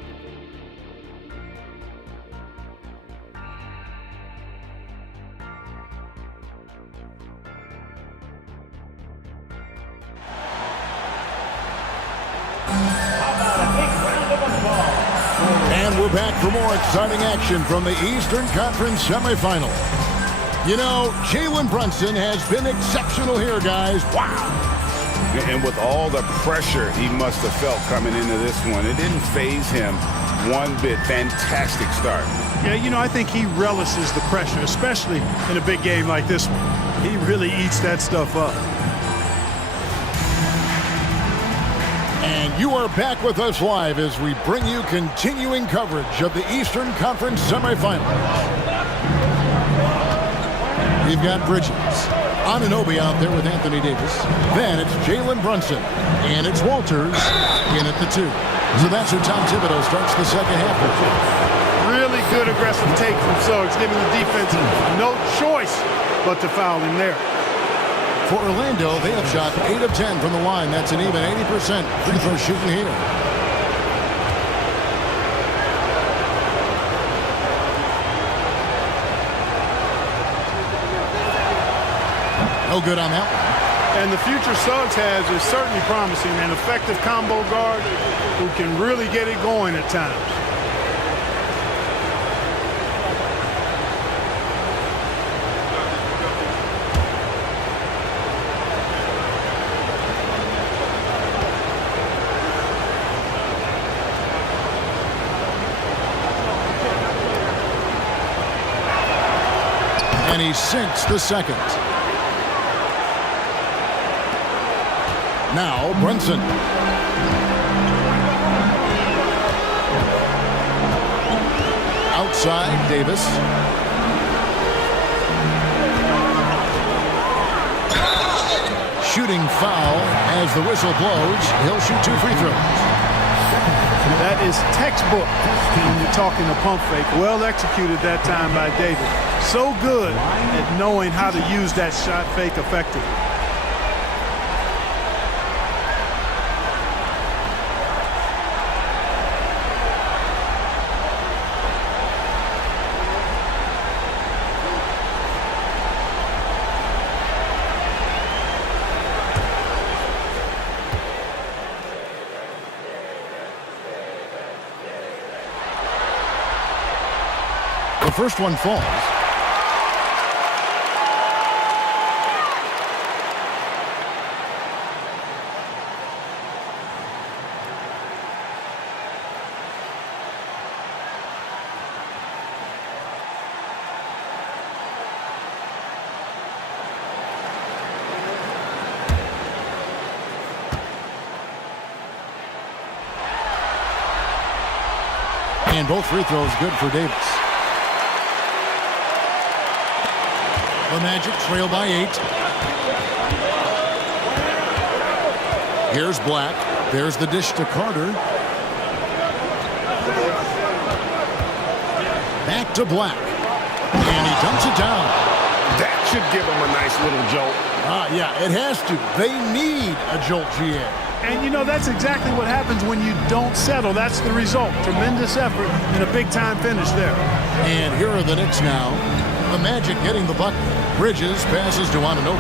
And we're back for more exciting action from the Eastern Conference semifinal. You know, Jalen Brunson has been exceptional here, guys. Wow. And with all the pressure he must have felt coming into this one, it didn't faze him one bit. Fantastic start. Yeah, you know, I think he relishes the pressure, especially in a big game like this one. He really eats that stuff up. And you are back with us live as we bring you continuing coverage of the Eastern Conference semifinal. We've got Bridges. Anunoby out there with Anthony Davis. Then it's Jalen Brunson. And it's Walters in at the 2. So that's who Tom Thibodeau starts the second half with. Really good aggressive take from Suggs, giving the defense no choice but to foul him there. For Orlando, they have shot 8 of 10 from the line. That's an even 80% free throw shooting here. No good on that one. And the future Suggs has is certainly promising. An effective combo guard who can really get it going at times. And he sinks the second. Now Brunson. Outside, Davis. Shooting foul as the whistle blows. He'll shoot 2 free throws. That is textbook when you're talking a pump fake. Well executed that time by Davis. So good at knowing how to use that shot fake effectively. The first one falls. And both free throws good for Davis. The Magic trail by 8. Here's Black. There's the dish to Carter. Back to Black. And he dumps it down. That should give him a nice little jolt. Yeah, it has to. They need a jolt, GA. And, you know, that's exactly what happens when you don't settle. That's the result. Tremendous effort and a big-time finish there. And here are the Knicks now. The Magic getting the bucket. Bridges passes to Anunoby.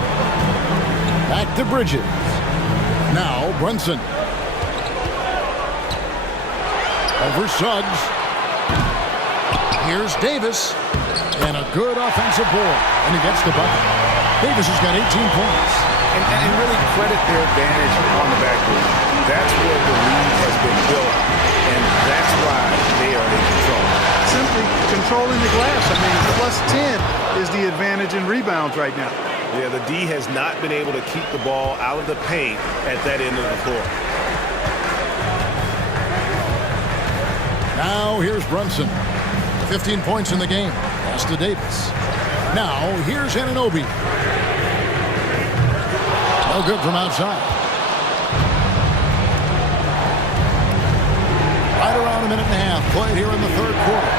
Back to Bridges. Now Brunson. Over Suggs. Here's Davis. And a good offensive board. And he gets the bucket. Davis has got 18 points. And really credit their advantage on the backboard. That's where the lead has been built. And that's why they are in control. Simply controlling the glass. I mean, plus 10 is the advantage in rebounds right now. Yeah, the D has not been able to keep the ball out of the paint at that end of the floor. Now here's Brunson. 15 points in the game. Pass to Davis. Now here's Anunoby. No good from outside. Right around a minute and a half played here in the third quarter.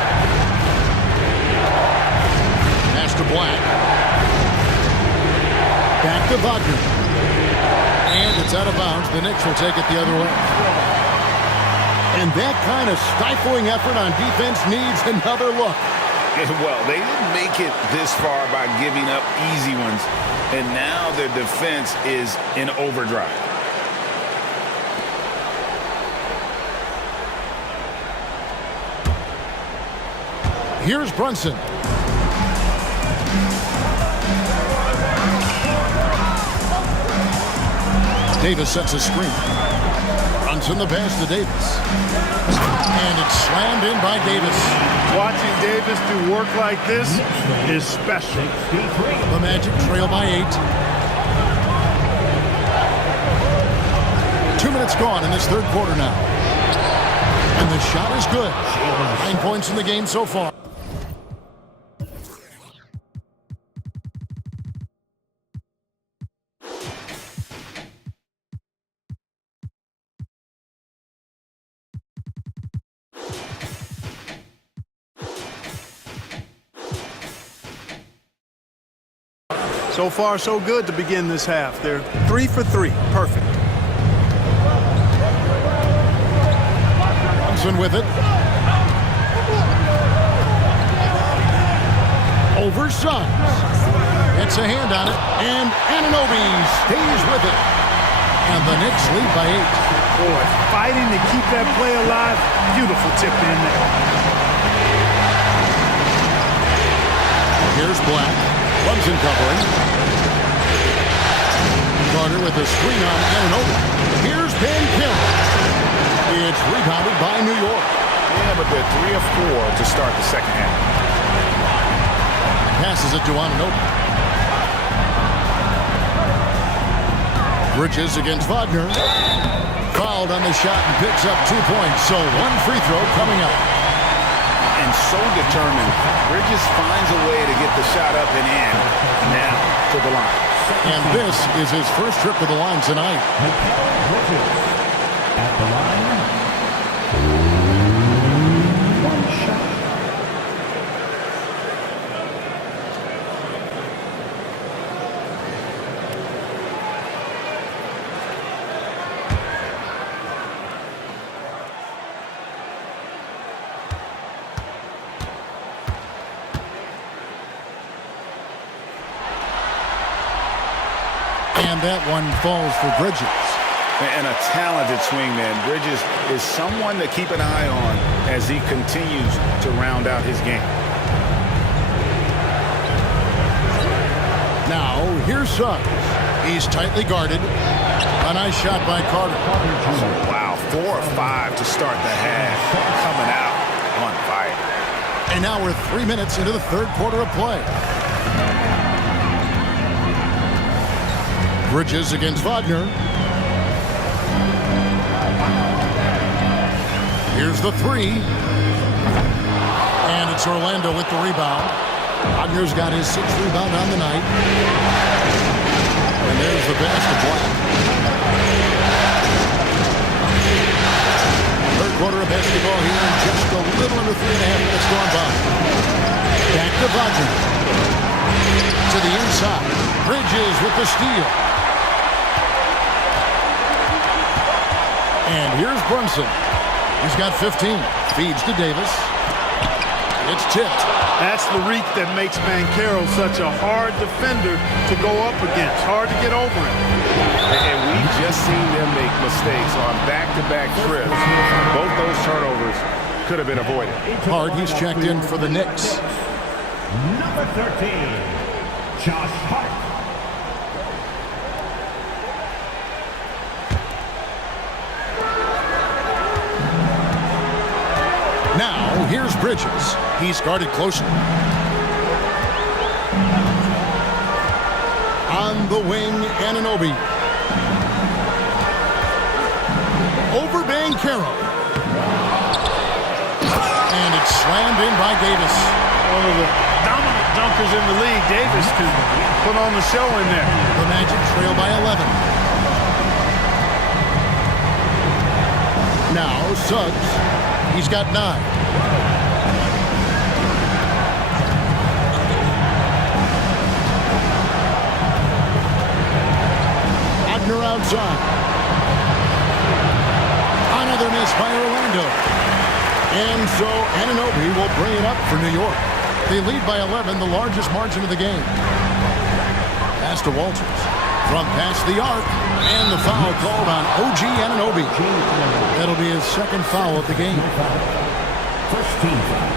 Pass to Black. Back to Wagner. And it's out of bounds. The Knicks will take it the other way. And that kind of stifling effort on defense needs another look. Well, they didn't make it this far by giving up easy ones. And now their defense is in overdrive. Here's Brunson. Davis sets a screen. Brunson the pass to Davis. And it's slammed in by Davis. Watching Davis do work like this is special. The Magic trail by 8. 2 minutes gone in this third quarter now. And the shot is good. 9 points in the game so far. So far, so good to begin this half. They're 3 for 3. Perfect. Brunson with it. Over Suggs. It's a hand on it. And Anunoby stays with it. And the Knicks lead by 8. Boy, fighting to keep that play alive. Beautiful tip in there. Here's Black. Brunson covering. Carter with a screen on Anunoby. Here's Van Kemp. It's rebounded by New York. Yeah, but they're 3 of 4 to start the second half. Passes it to Anunoby. Bridges against Wagner. Fouled on the shot and picks up 2 points. So 1 free throw coming up. And so determined. Bridges finds a way to get the shot up and in. Now to the line. And this is his first trip to the line tonight. At the line. 1 shot. And that one falls for Bridges. And a talented swingman. Bridges is someone to keep an eye on as he continues to round out his game. Now, here's Suggs. He's tightly guarded. A nice shot by Carter. Oh, wow, 4 or 5 to start the half. Coming out on fire. And now we're 3 minutes into the third quarter of play. Bridges against Wagner. Here's the 3. And it's Orlando with the rebound. Wagner's got his 6th rebound on the night. And there's the pass to Black. Third quarter of basketball here in just a little under 3.5 minutes gone by. Back to Wagner. To the inside. Bridges with the steal. And here's Brunson. He's got 15. Feeds to Davis. It's tipped. That's the reach that makes Banchero such a hard defender to go up against. Hard to get over it. And we've just seen them make mistakes on back-to-back trips. Both those turnovers could have been avoided. Hart, he's checked in for the Knicks. Number 13, Josh Hart. Now, here's Bridges. He's guarded closely. On the wing, Anunoby. Over Banchero. And it's slammed in by Davis. One of the dominant dunkers in the league. Davis can put on the show in there. The Magic trail by 11. Now, Suggs. He's got 9. Wagner outside. Another miss by Orlando. And so Anunoby will bring it up for New York. They lead by 11, the largest margin of the game. Pass to Walters. From past the arc. And the foul called on OG Anunoby. That'll be his second foul of the game. First team foul.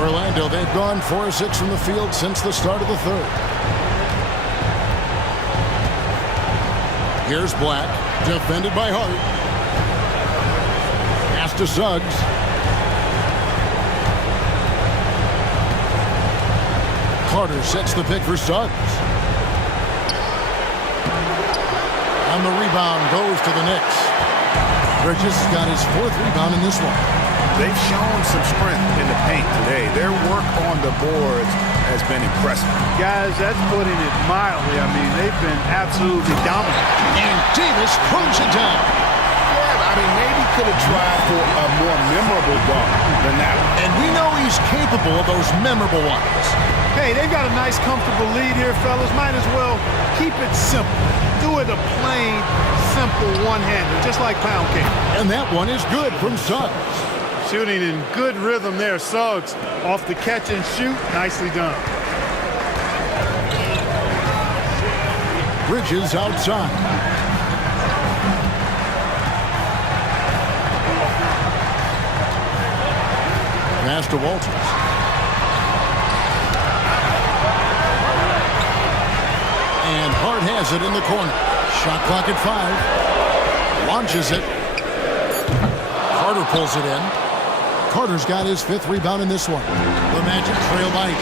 Orlando, they've gone 4 of 6 from the field since the start of the third. Here's Black, defended by Hart. Pass to Suggs. Carter sets the pick for Suggs. On the rebound goes to the Knicks. Bridges got his 4th rebound in this one. They've shown some strength in the paint today. Their work on the boards has been impressive. Guys, that's putting it mildly. I mean, they've been absolutely dominant. And Davis throws it down. Yeah, I mean, maybe could have tried for a more memorable dunk than that one. And we know he's capable of those memorable ones. Hey, they've got a nice, comfortable lead here, fellas. Might as well keep it simple. Do it a plain, simple one-hander, just like pound cake. And that one is good from Suggs. Shooting in good rhythm there. Suggs off the catch and shoot. Nicely done. Bridges outside. Pass to Walters. And Hart has it in the corner. Shot clock at 5. Launches it. Carter pulls it in. Carter's got his 5th rebound in this one. The Magic trail by 10.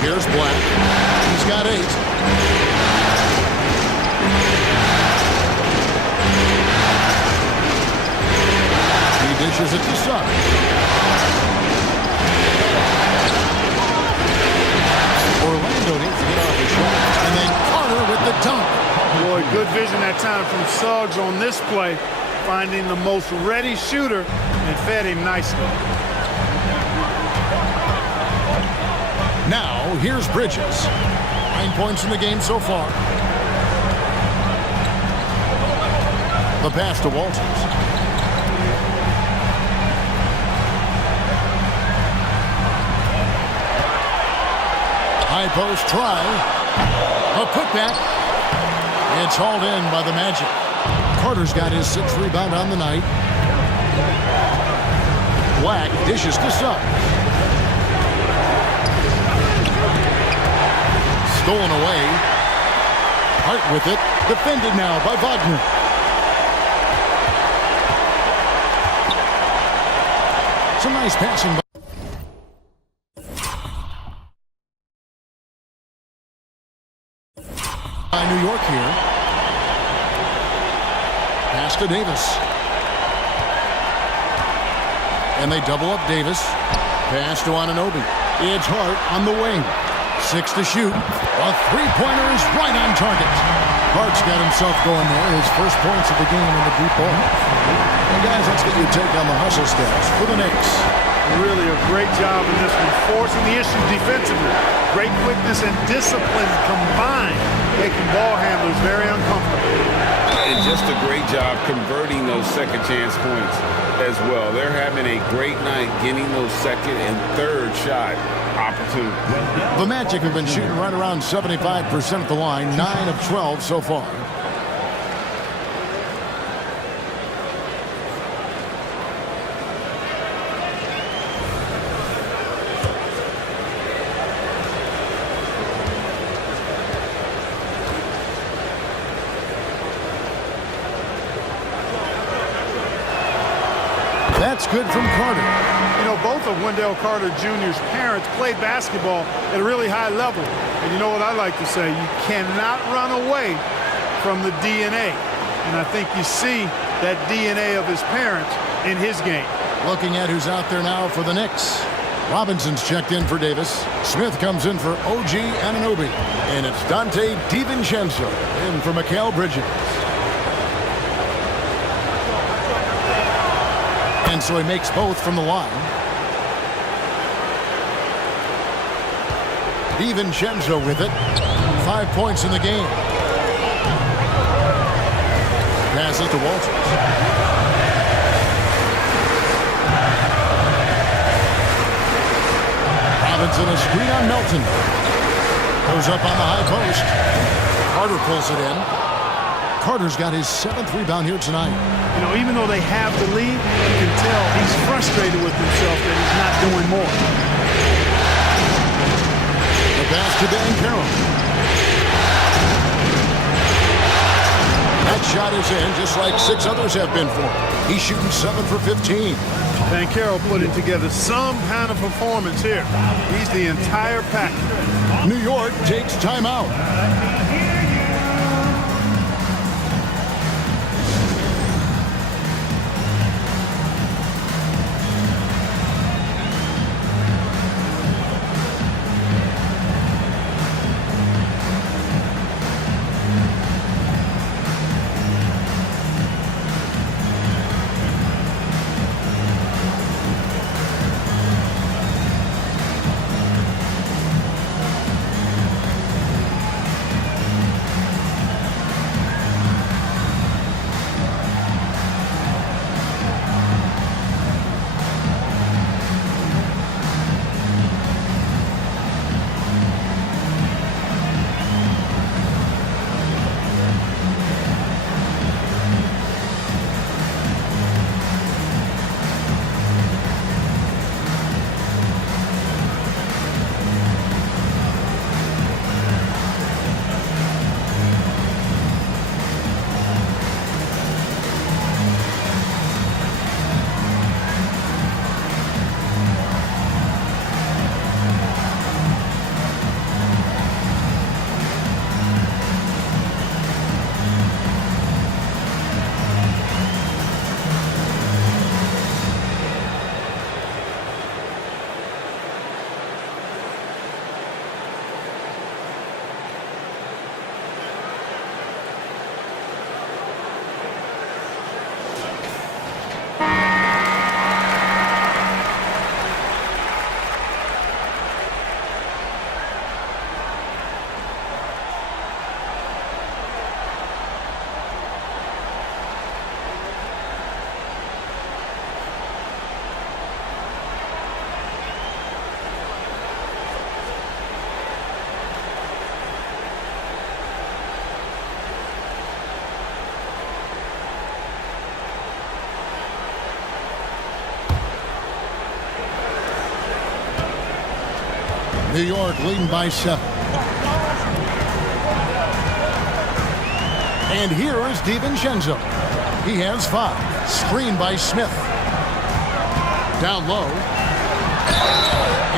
Here's Black. He's got 8. He dishes it to Suggs. Orlando needs to get off his shot. And then Carter with the dunk. Boy, good vision that time from Suggs on this play. Finding the most ready shooter and fed him nicely. Now, here's Bridges. 9 points in the game so far. The pass to Walters. High post try. A putback. It's hauled in by the Magic. Carter's got his 6th rebound on the night. Black dishes to Suggs. Stolen away. Hart with it. Defended now by Wagner. Some nice passing by New York here. Pass to Davis. And they double up Davis. Pass to Anunoby. It's Hart on the wing. 6 to shoot. A three-pointer is right on target. Hart's got himself going there. His first points of the game in the deep ball. Hey guys, let's get your take on the hustle stats for the Knicks. Really a great job in this one, forcing the issue defensively. Great quickness and discipline combined, making ball handlers very uncomfortable. And just a great job converting those second chance points as well. They're having a great night getting those second and third shot opportunities. The Magic have been shooting right around 75% at the line, 9 of 12 so far. That's good from Carter. You know, both of Wendell Carter Jr.'s parents played basketball at a really high level. And you know what I like to say? You cannot run away from the DNA. And I think you see that DNA of his parents in his game. Looking at who's out there now for the Knicks. Robinson's checked in for Davis. Smith comes in for OG Anunoby. And it's Dante DiVincenzo in for Mikal Bridges. And so he makes both from the line. DiVincenzo with it. 5 points in the game. Passes to Walters. Robinson a screen on Melton. Goes up on the high post. Carter pulls it in. Carter's got his 7th rebound here tonight. You know, even though they have the lead, you can tell he's frustrated with himself that he's not doing more. The pass to Dan Carroll. That shot is in just like 6 others have been for him. He's shooting 7 for 15. Dan Carroll putting together some kind of performance here. He's the entire package. New York takes timeout. New York leading by 7. And here is DiVincenzo. He has 5. Screen by Smith. Down low.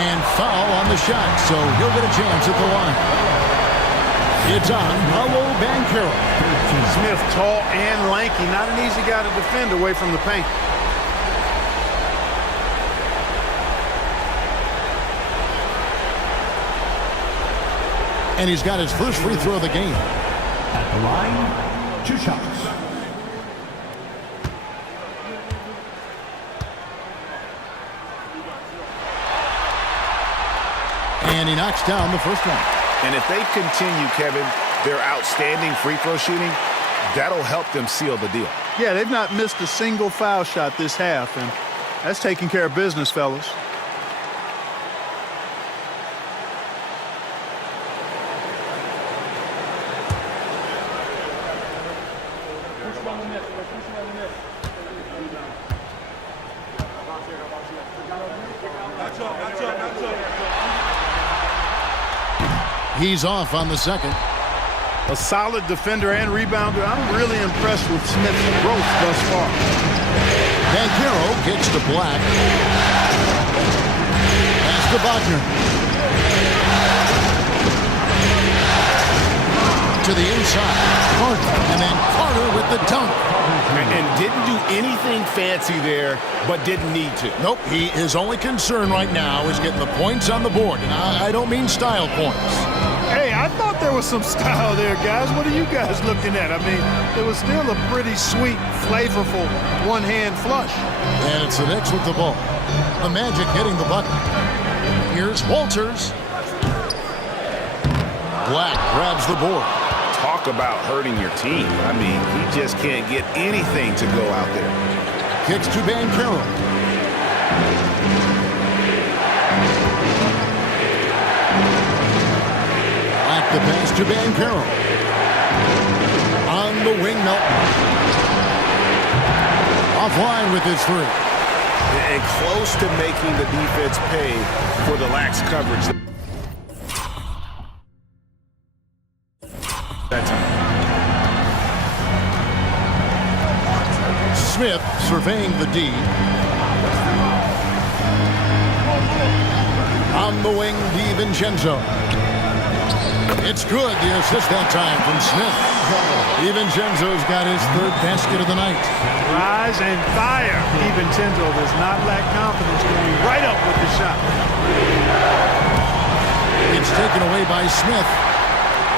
And foul on the shot, so he'll get a chance at the line. It's on Paolo Banchero. Smith, tall and lanky. Not an easy guy to defend away from the paint. And he's got his first free throw of the game. At the line, 2 shots. And he knocks down the first one. And if they continue, Kevin, their outstanding free throw shooting, That'll help them seal the deal. Yeah, they've not missed a single foul shot this half, and that's taking care of business, fellas. He's off on the second. A solid defender and rebounder. I'm really impressed with Smith's growth thus far. Banchero kicks to Black. Pass to Wagner. To the inside. Carter. And then Carter with the dunk. And didn't do anything fancy there, but didn't need to. Nope. His only concern right now is getting the points on the board. And I don't mean style points. Hey, I thought there was some style there, guys. What are you guys looking at? I mean, it was still a pretty sweet, flavorful one-hand flush. And it's the Knicks with the ball. The Magic hitting the button. Here's Walters. Black grabs the board. Talk about hurting your team. I mean, he just can't get anything to go out there. Kicks to Banchero. Back the pass to Banchero. On the wing, Melton. Offline with his three. And close to making the defense pay for the lax coverage. That time. Smith surveying the D. On the wing, DiVincenzo. It's good, the assist that time from Smith. DiVincenzo's got his third basket of the night. Rise and fire. DiVincenzo does not lack confidence going right up with the shot. It's taken away by Smith.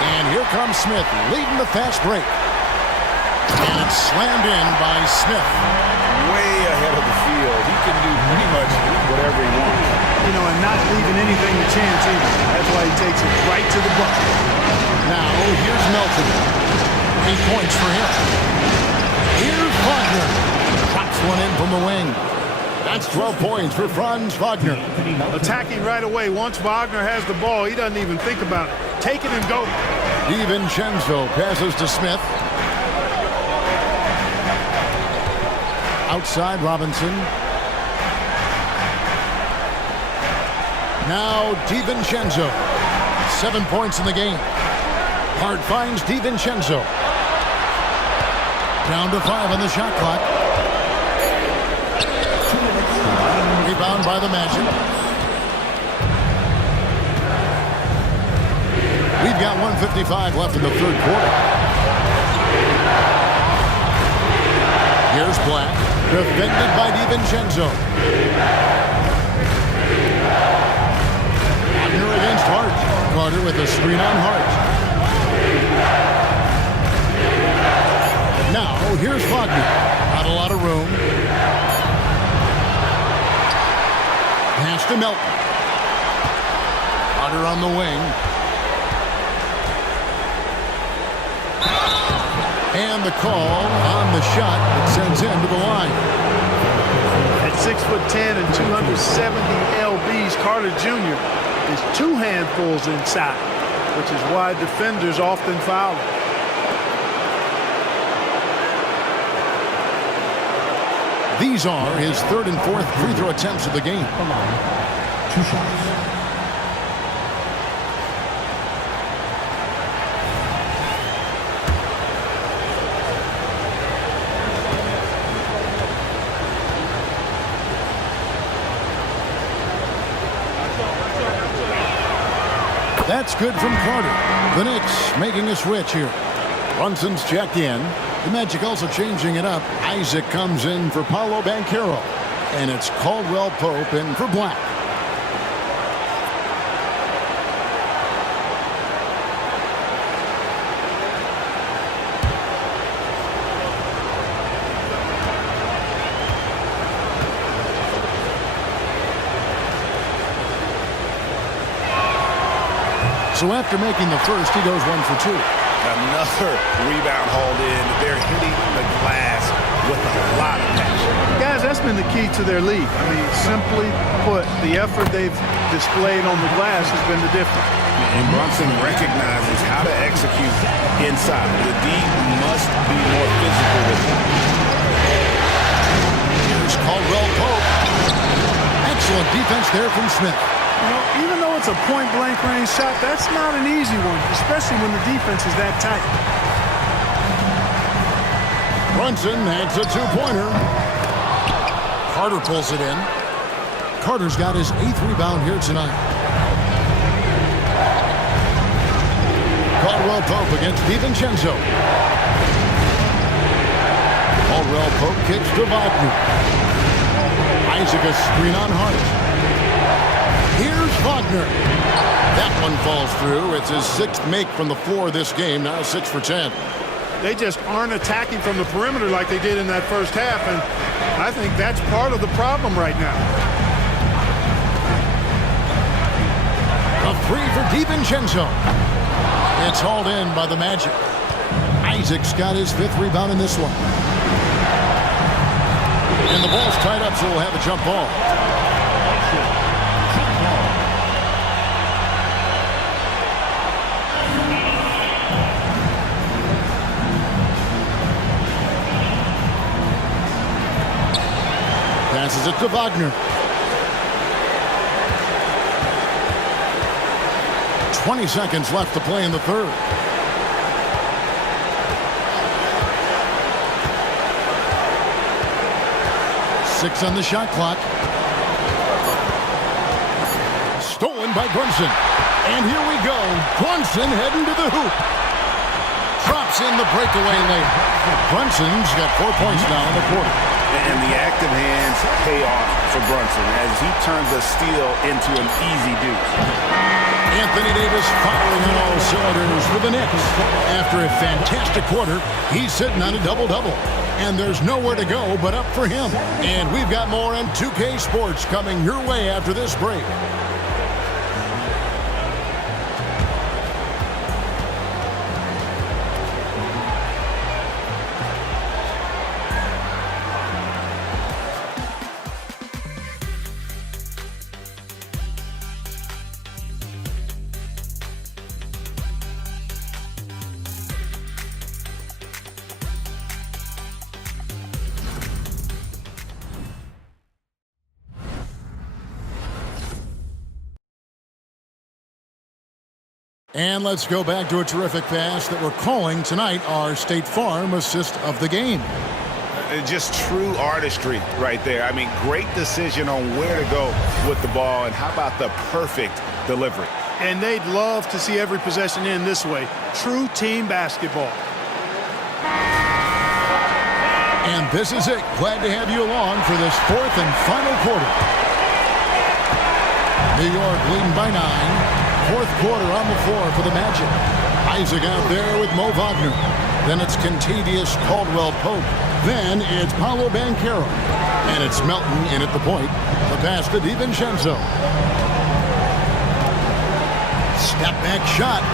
And here comes Smith leading the fast break. And it's slammed in by Smith. Way ahead of the field. He can do pretty much whatever he wants. You know, and not leaving anything to chance either. That's why he takes it right to the bucket. Now, here's Melton. 8 points for him. Here's Wagner. Drops one in from the wing. That's 12 points for Franz Wagner. Attacking right away. Once Wagner has the ball, he doesn't even think about it. Take it and go. DiVincenzo passes to Smith. Outside Robinson. Now DiVincenzo. 7 points in the game. Hart finds DiVincenzo. Down to 5 on the shot clock. Rebound by the Magic. We've got 1:55 left in the third quarter. Here's Black. Defended by DiVincenzo. Wagner against Hart. Carter with a screen on Hart. Now, here's Wagner. Not a lot of room. Pass to Melton. Carter on the wing. And the call on the shot that sends him to the line. At 6'10" and 270 lbs, Carter Jr. is 2 handfuls inside, which is why defenders often foul him. These are his third and fourth free throw attempts of the game. Come on. 2 shots. That's good from Carter. The Knicks making a switch here. Brunson's checked in. The Magic also changing it up. Isaac comes in for Paolo Banchero. And it's Caldwell Pope in for Black. So after making the first, he goes 1 for 2. Another rebound hauled in. They're hitting the glass with a lot of passion. Guys, that's been the key to their lead. I mean, simply put, the effort they've displayed on the glass has been the difference. And Brunson recognizes how to execute inside. The D must be more physical with him. Here's Caldwell Pope. Excellent defense there from Smith. You know, even though it's a point-blank range shot, that's not an easy one, especially when the defense is that tight. Brunson adds a two-pointer. Carter pulls it in. Carter's got his 8th rebound here tonight. Caldwell Pope against DiVincenzo. Caldwell Pope kicks to Wagner. Isaac a screen on Hart. Here's Wagner. That one falls through. It's his 6th make from the floor this game, now 6 for 10. They just aren't attacking from the perimeter like they did in that first half, and I think that's part of the problem right now. A 3 for DiVincenzo. It's hauled in by the Magic. Isaac's got his 5th rebound in this one. And the ball's tied up, so we'll have a jump ball. Passes it to Wagner. 20 seconds left to play in the third. Six on the shot clock. Stolen by Brunson. And here we go. Brunson heading to the hoop. Drops in the breakaway lane. Brunson's got 4 points now in the quarter. And the active hands pay off for Brunson as he turns a steal into an easy deuce. Anthony Davis firing on all cylinders for the Knicks. After a fantastic quarter, he's sitting on a double-double. And there's nowhere to go but up for him. And we've got more on 2K Sports coming your way after this break. And let's go back to a terrific pass that we're calling tonight our State Farm assist of the game. Just true artistry right there. I mean, great decision on where to go with the ball, and how about the perfect delivery? And they'd love to see every possession end this way. True team basketball. And this is it. Glad to have you along for this 4th and final quarter. New York leading by 9. 4th quarter on the floor for the Magic. Isaac out there with Mo Wagner. Then it's Contavious Caldwell Pope. Then it's Paolo Banchero. And it's Melton in at the point. The pass to DiVincenzo. Step back shot.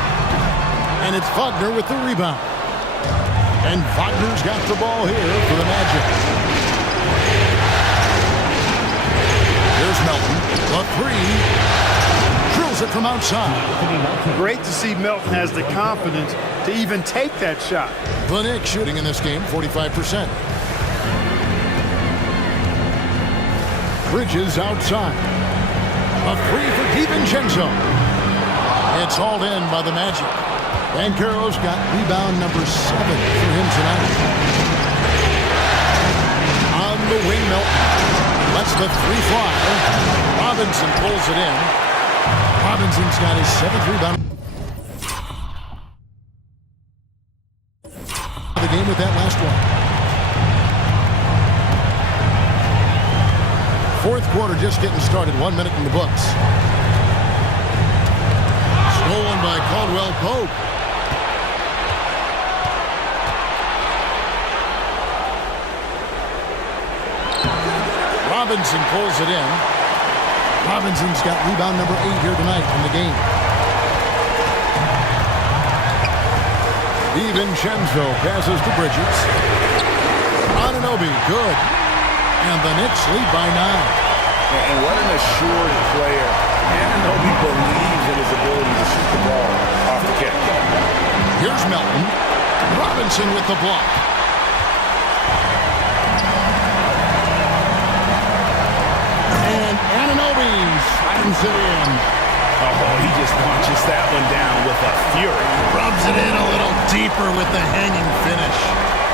And it's Wagner with the rebound. And Wagner's got the ball here for the Magic. Here's Melton. The 3. Drills it from outside. Great to see Melton has the confidence to even take that shot. The Knicks shooting in this game 45%. Bridges outside. A 3 for DiVincenzo. It's hauled in by the Magic. Banchero's got rebound number 7 for him tonight. On the wing, Melton lets the 3 fly. Robinson pulls it in. Robinson's got his 7th rebound. The game with that last one. 4th quarter just getting started. 1 minute in the books. Stolen by Caldwell Pope. Robinson pulls it in. Robinson's got rebound number 8 here tonight in the game. DiVincenzo passes to Bridges. Anunoby, good. And the Knicks lead by 9. And what an assured player. Anunoby believes in his ability to shoot the ball off the catch. Here's Melton. Robinson with the block. And Anunoby slams it in. Oh, he just punches that one down with a fury. Rubs it in a little deeper with the hanging finish.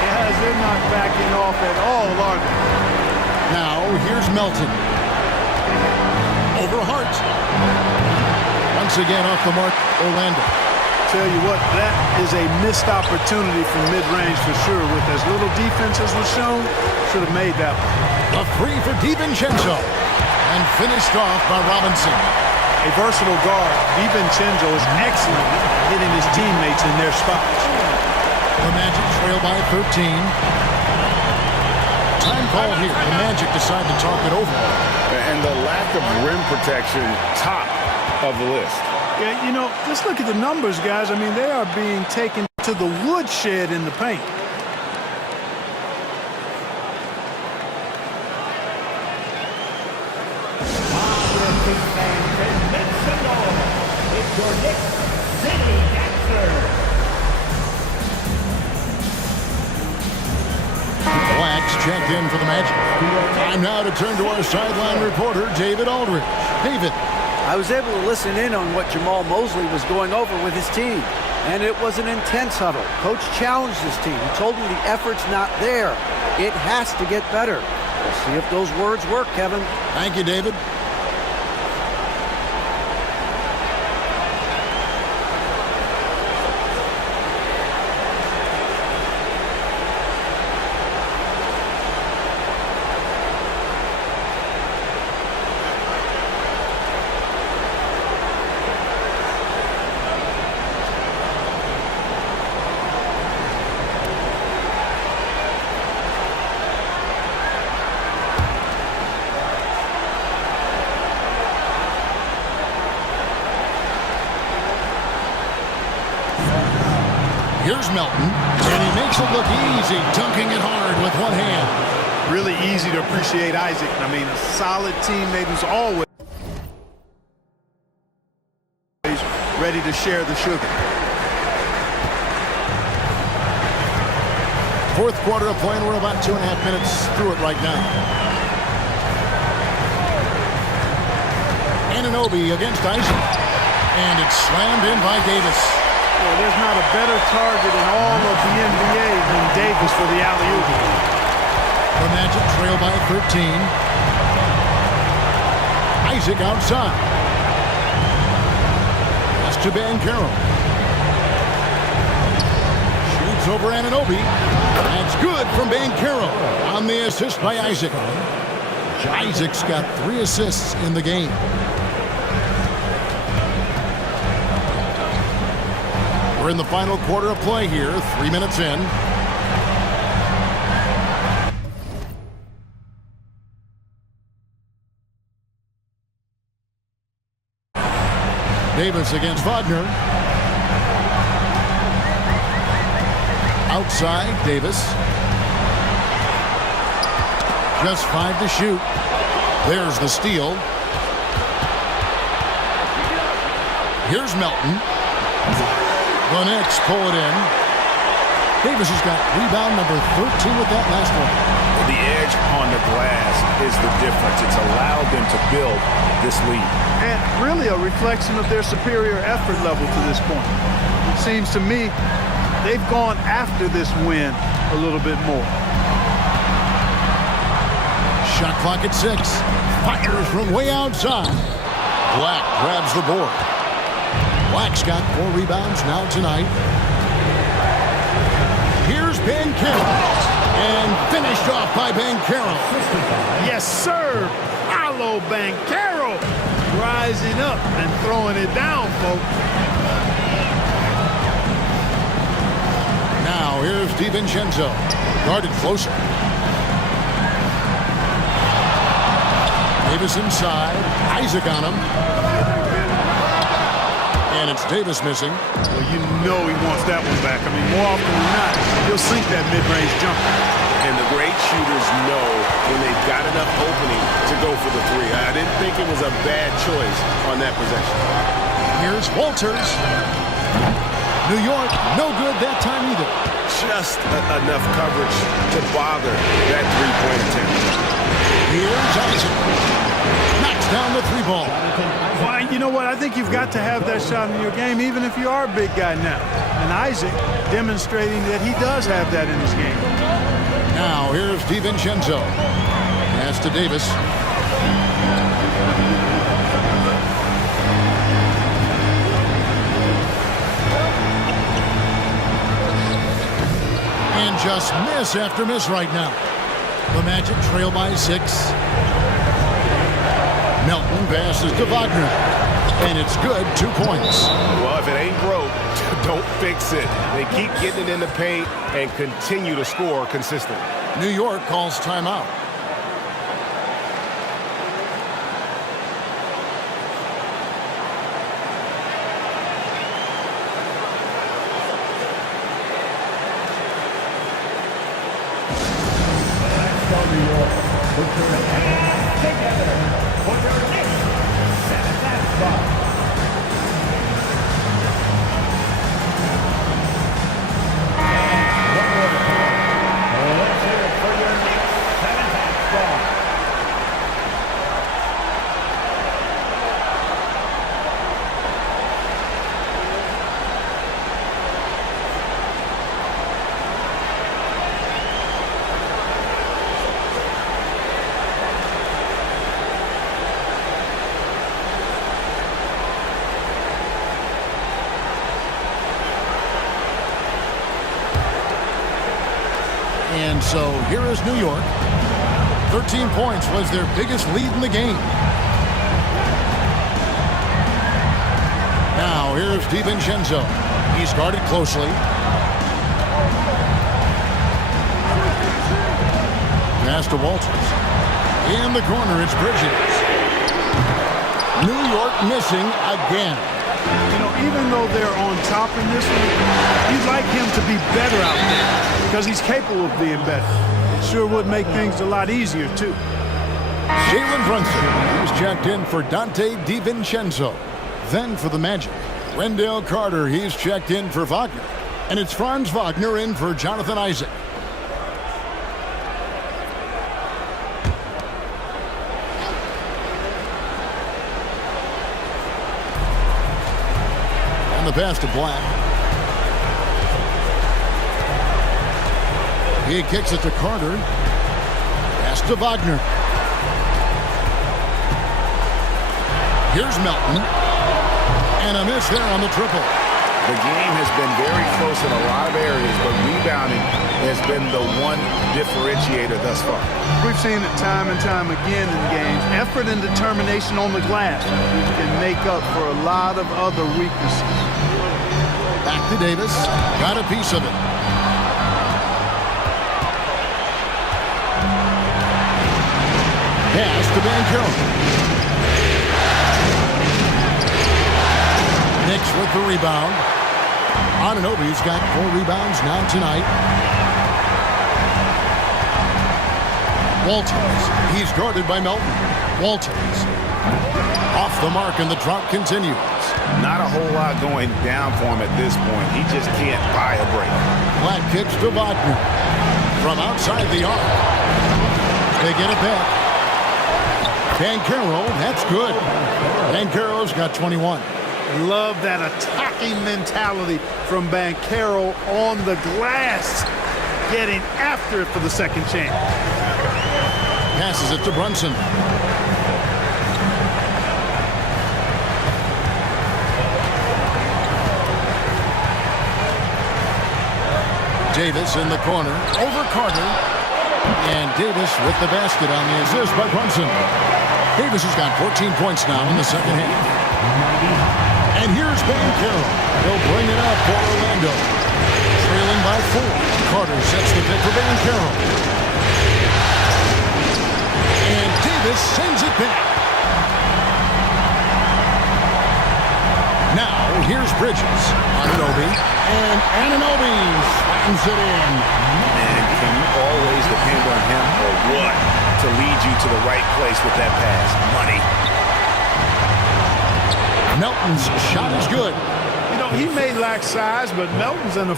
Guys, they're not backing off at all, are they? Now, here's Melton. Over Hart. Once again off the mark, Orlando. Tell you what, that is a missed opportunity from mid-range for sure. With as little defense as was shown, should have made that one. A three for DiVincenzo. And finished off by Robinson. A versatile guard, DiVincenzo is excellent at hitting his teammates in their spots. The Magic trail by 13. Time call here. The Magic decide to talk it over. And the lack of rim protection, top of the list. Yeah, you know, just look at the numbers, guys. I mean, they are being taken to the woodshed in the paint. It's your Knicks City Dancer. Wax checked in for the Magic. Time now to turn to our sideline reporter, David Aldridge. David. I was able to listen in on what Jamal Mosley was going over with his team, and it was an intense huddle. Coach challenged his team. He told them the effort's not there. It has to get better. We'll see if those words work, Kevin. Thank you, David. Here's Melton, and he makes it look easy, dunking it hard with one hand. Really easy to appreciate Isaac. I mean, a solid teammate who's always ready to share the sugar. Fourth quarter of play, and we're about 2.5 minutes through it right now. Anunoby against Isaac, and it's slammed in by Davis. Well, there's not a better target in all of the NBA than Davis for the alley-oop. The Magic trail by 13. Isaac outside. Pass to Banchero. Shoots over Anunoby. That's good from Banchero on the assist by Isaac. Isaac's got 3 assists in the game. We're in the final quarter of play here, 3 minutes in. Davis against Wagner. Outside, Davis. Just 5 to shoot. There's the steal. Here's Melton. The Knicks pull it in. Davis has got rebound number 13 with that last one. The edge on the glass is the difference. It's allowed them to build this lead. And really a reflection of their superior effort level to this point. It seems to me they've gone after this win a little bit more. Shot clock at 6. Fires from way outside. Black grabs the board. Black's got 4 rebounds now tonight. Here's Banchero. And finished off by Banchero. Yes, sir. Paolo Banchero rising up and throwing it down, folks. Now here's DiVincenzo. Guarded closer. Davis inside. Isaac on him. And And it's Davis missing. Well, you know he wants that one back. I mean, more often than not, he'll sink that mid-range jumper. And the great shooters know when they've got enough opening to go for the three. I didn't think it was a bad choice on that possession. Here's Walters. New York, no good that time either. Just enough coverage to bother that three-point attempt. Here's Johnson. Knocks down the three ball. Well, you know what? I think you've got to have that shot in your game, even if you are a big guy now. And Isaac demonstrating that he does have that in his game. Now, here's DiVincenzo. Pass to Davis. And just miss after miss right now. The Magic trail by 6. Melton passes to Wagner. And it's good, 2 points. Well, if it ain't broke, don't fix it. They keep getting it in the paint and continue to score consistently. New York calls timeout. And so here is New York. 13 points was their biggest lead in the game. Now here's DiVincenzo. He's guarded closely. Pass to Walters. In the corner, it's Bridges. New York missing again. You know, even though they're on top in this one, you'd like him to be better out there because he's capable of being better. It sure would make things a lot easier, too. Jalen Brunson, he's checked in for Dante DiVincenzo. Then for the Magic, Wendell Carter, he's checked in for Wagner. And it's Franz Wagner in for Jonathan Isaac. The pass to Black. He kicks it to Carter. Pass to Wagner. Here's Melton. And a miss there on the triple. The game has been very close in a lot of areas, but rebounding has been the one differentiator thus far. We've seen it time and time again in games. Effort and determination on the glass can make up for a lot of other weaknesses. Back to Davis. Got a piece of it. Pass to Banchero. Knicks with the rebound. Anunoby's got 4 rebounds now tonight. Walters. He's guarded by Melton. Walters. Off the mark, and the drought continues. Not a whole lot going down for him at this point. He just can't buy a break. Black kicks to Wagner. From outside the arc. They get it back. Banchero, that's good. Banchero's got 21. Love that attacking mentality from Banchero on the glass. Getting after it for the second chance. Passes it to Brunson. Davis in the corner, over Carter, and Davis with the basket on the assist by Brunson. Davis has got 14 points now in the second half. And here's Banchero. He'll bring it up for Orlando. Trailing by 4. Carter sets the pick for Banchero. And Davis sends it back. Now, here's Bridges. Anunoby. And Anunoby slams it in. Man, can you always depend on him or what to lead you to the right place with that pass? Money. Melton's shot is good. You know, he may lack size, but Melton's an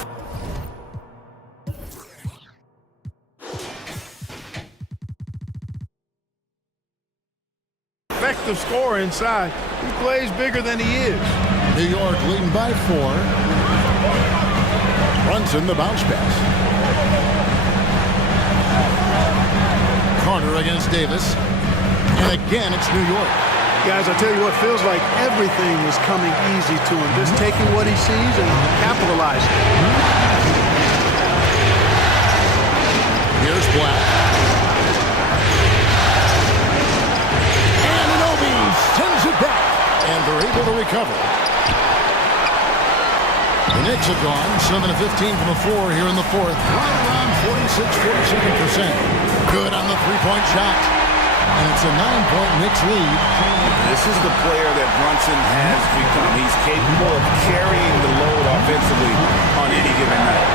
effective scorer inside. He plays bigger than he is. New York leading by 4. Brunson, the bounce pass. Carter against Davis. And again, it's New York. Guys, I tell you what, feels like everything is coming easy to him. Just taking what he sees and capitalizing. Here's Black. Anunoby sends it back. And they're able to recover. The Knicks have gone 7 of 15 from the floor here in the fourth. Right around 46-47%. Good on the three-point shot. And it's a 9-point Knicks lead. This is the player that Brunson has become. He's capable of carrying the load offensively on any given night.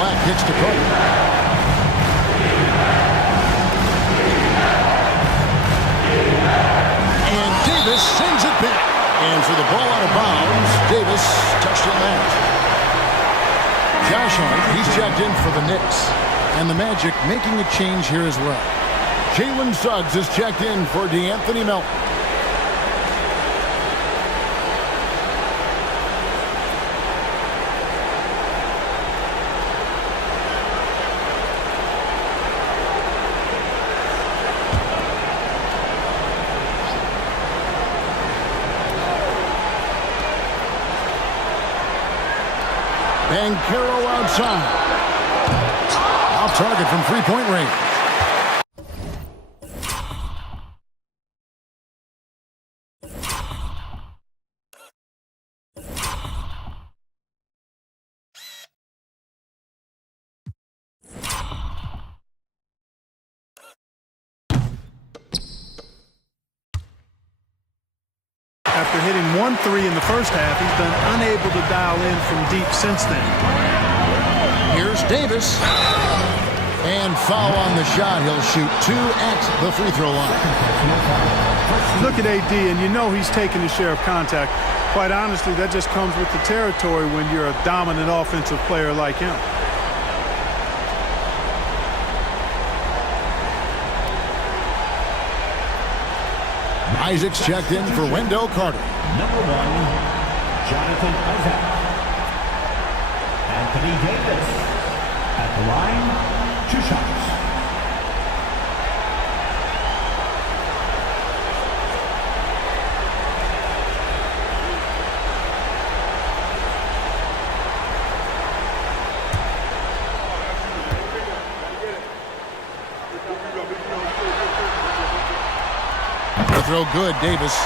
Black hits to Carter. And Davis sends it back. And for the ball out of bounds, Davis touched it last. Josh Hart, he's checked in for the Knicks. And the Magic making a change here as well. Jalen Suggs is checked in for DeAnthony Melton. Banchero outside. Off target from three-point range. After hitting 1 3 in the first half, he's been unable to dial in from deep since then. Here's Davis. And foul on the shot. He'll shoot 2 at the free throw line. Look at AD, and you know he's taking his share of contact. Quite honestly, that just comes with the territory when you're a dominant offensive player like him. Isaac's checked in for Wendell Carter. Number 1, Jonathan Isaac. Anthony Davis. At the line, 2 shots. The throw good, Davis.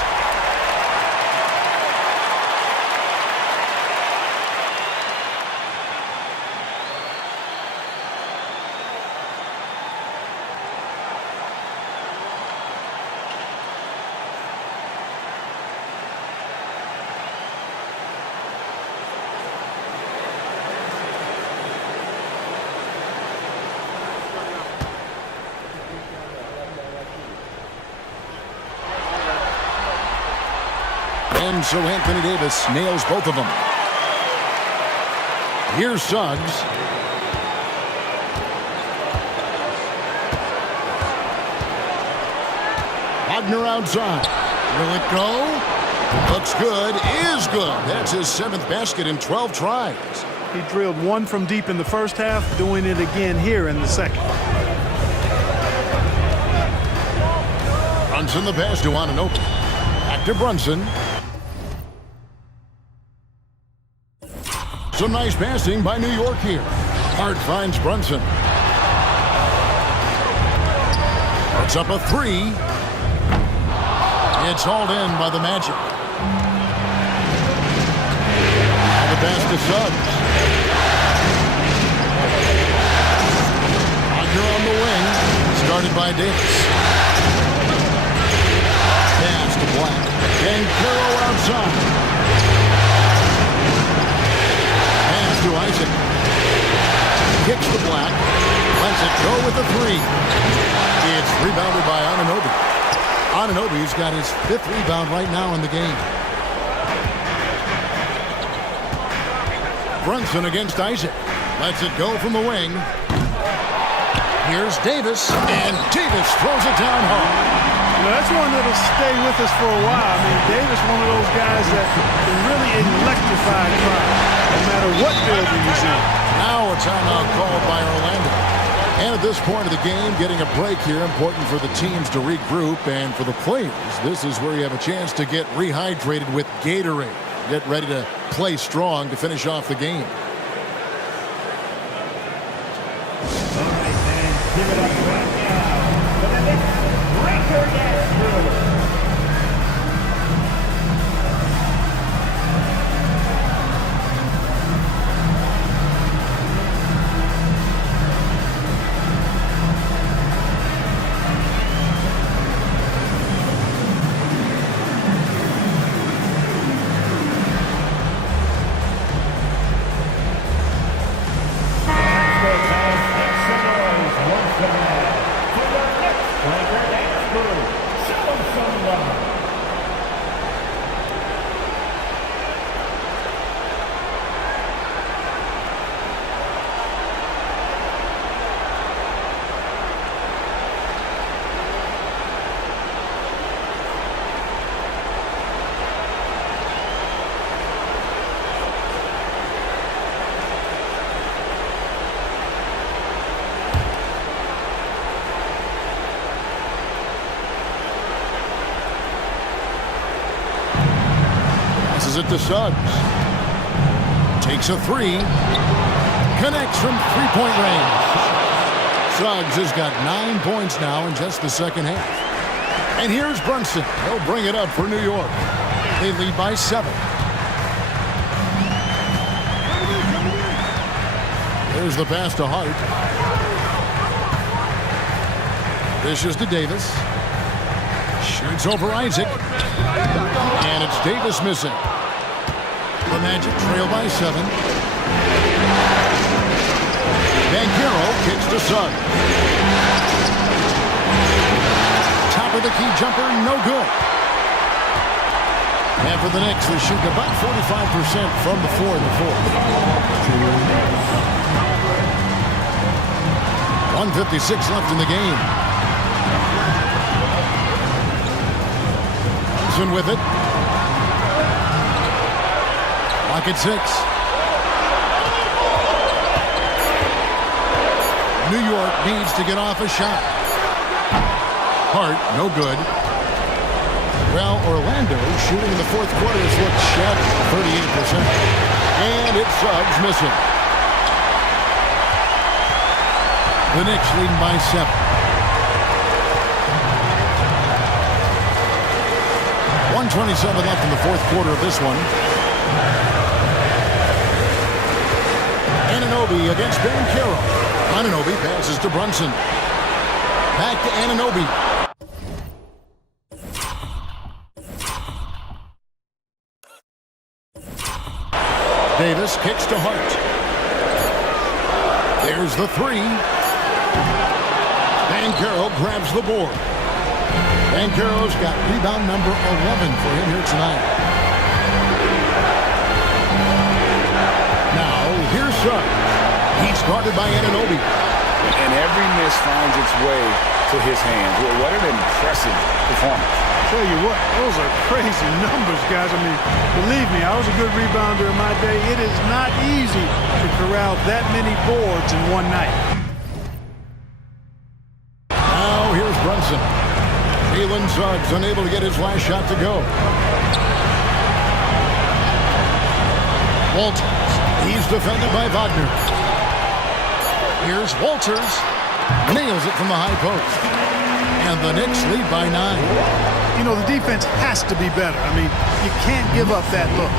And so Anthony Davis nails both of them. Here's Suggs. Wagner outside. Will it go? Looks good. Is good. That's his 7th basket in 12 tries. He drilled 1 from deep in the first half, doing it again here in the second. Brunson the pass to Anunoby. Back to Brunson. Some nice passing by New York here. Hart finds Brunson. Puts up a 3. It's hauled in by the Magic. Now the pass to Suggs. Wagner on the wing. Started by Davis. Pass to Black. And Banchero outside. Hands to Isaac. Kicks the black. Lets it go with the three. It's rebounded by Anunoby. Anunoby's got his 5th rebound right now in the game. Brunson against Isaac. Lets it go from the wing. Here's Davis, and Davis throws it down hard. You know, that's one that'll stay with us for a while. I mean, Davis, one of those guys that can really electrify a crowd, no matter what building he's in. Now a timeout called by Orlando. And at this point of the game, getting a break here, important for the teams to regroup, and for the players, this is where you have a chance to get rehydrated with Gatorade. Get ready to play strong to finish off the game. All right, man. Give it up right now for the Knicks record crew. It to Suggs. Takes a three. Connects from three-point range. Suggs has got 9 points now in just the second half. And here's Brunson. He'll bring it up for New York. They lead by 7. There's the pass to Hart. Dishes to Davis. Shoots over Isaac. And it's Davis missing. The Magic trail by 7. Banchero kicks to Suggs. Top of the key jumper, no good. And for the Knicks, they shoot about 45% from the floor in the fourth. 1:56 left in the game. Brunson with it. Lock at 6. New York needs to get off a shot. Hart, no good. Well, Orlando shooting in the fourth quarter has looked shattered, 38%. And it's Suggs missing. The Knicks leading by 7. 1:27 left in the fourth quarter of this one. Anunoby against Banchero. Anunoby passes to Brunson. Back to Anunoby. Davis kicks to Hart. There's the three. Banchero grabs the board. Banchero's got rebound number 11 for him here tonight. Now, here's Suggs. He's guarded by Anunoby. And every miss finds its way to his hands. Well, what an impressive performance. Tell you what, those are crazy numbers, guys. I mean, believe me, I was a good rebounder in my day. It is not easy to corral that many boards in one night. Now, here's Brunson. Jalen Suggs unable to get his last shot to go. Walters. He's defended by Wagner. Here's Walters. Nails it from the high post. And the Knicks lead by 9. You know, the defense has to be better. I mean, you can't give up that look.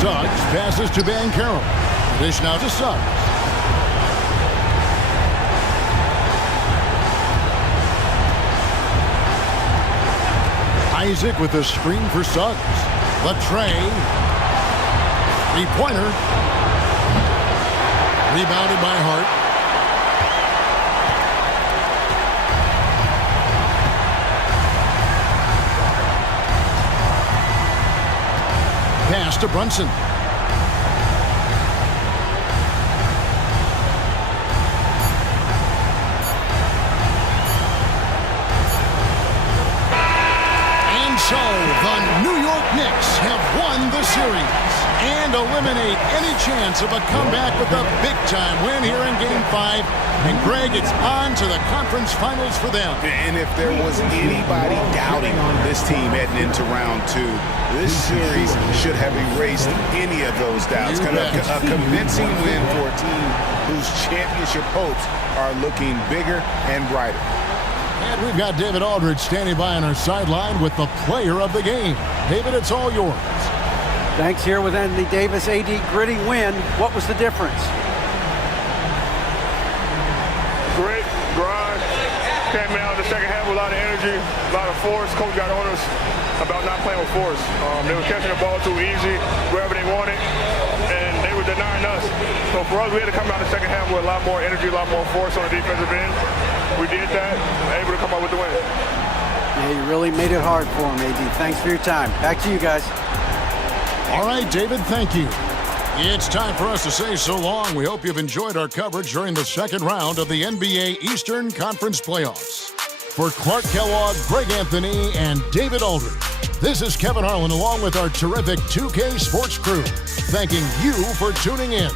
Suggs passes to Banchero. Dish now to Suggs. Isaac with a screen for Suggs. The tray. Three-pointer. Rebounded by Hart. Pass to Brunson. So the New York Knicks have won the series and eliminate any chance of a comeback with a big-time win here in Game 5. And, Greg, it's on to the conference finals for them. And if there was anybody doubting this team heading into round 2, this series should have erased any of those doubts. Kind of a convincing win for a team whose championship hopes are looking bigger and brighter. And we've got David Aldridge standing by on our sideline with the player of the game. David, it's all yours. Thanks here with Anthony Davis. AD, gritty win. What was the difference? Grit, grind. Came out in the second half with a lot of energy, a lot of force. Coach got on us about not playing with force. They were catching the ball too easy, wherever they wanted, and they were denying us. So for us, we had to come out in the second half with a lot more energy, a lot more force on the defensive end. We did that, able to come up with the win. Yeah, you really made it hard for him, AD. Thanks for your time. Back to you guys. All right, David, thank you. It's time for us to say so long. We hope you've enjoyed our coverage during the second round of the NBA Eastern Conference Playoffs. For Clark Kellogg, Greg Anthony, and David Aldridge, this is Kevin Harlan along with our terrific 2K Sports crew, thanking you for tuning in.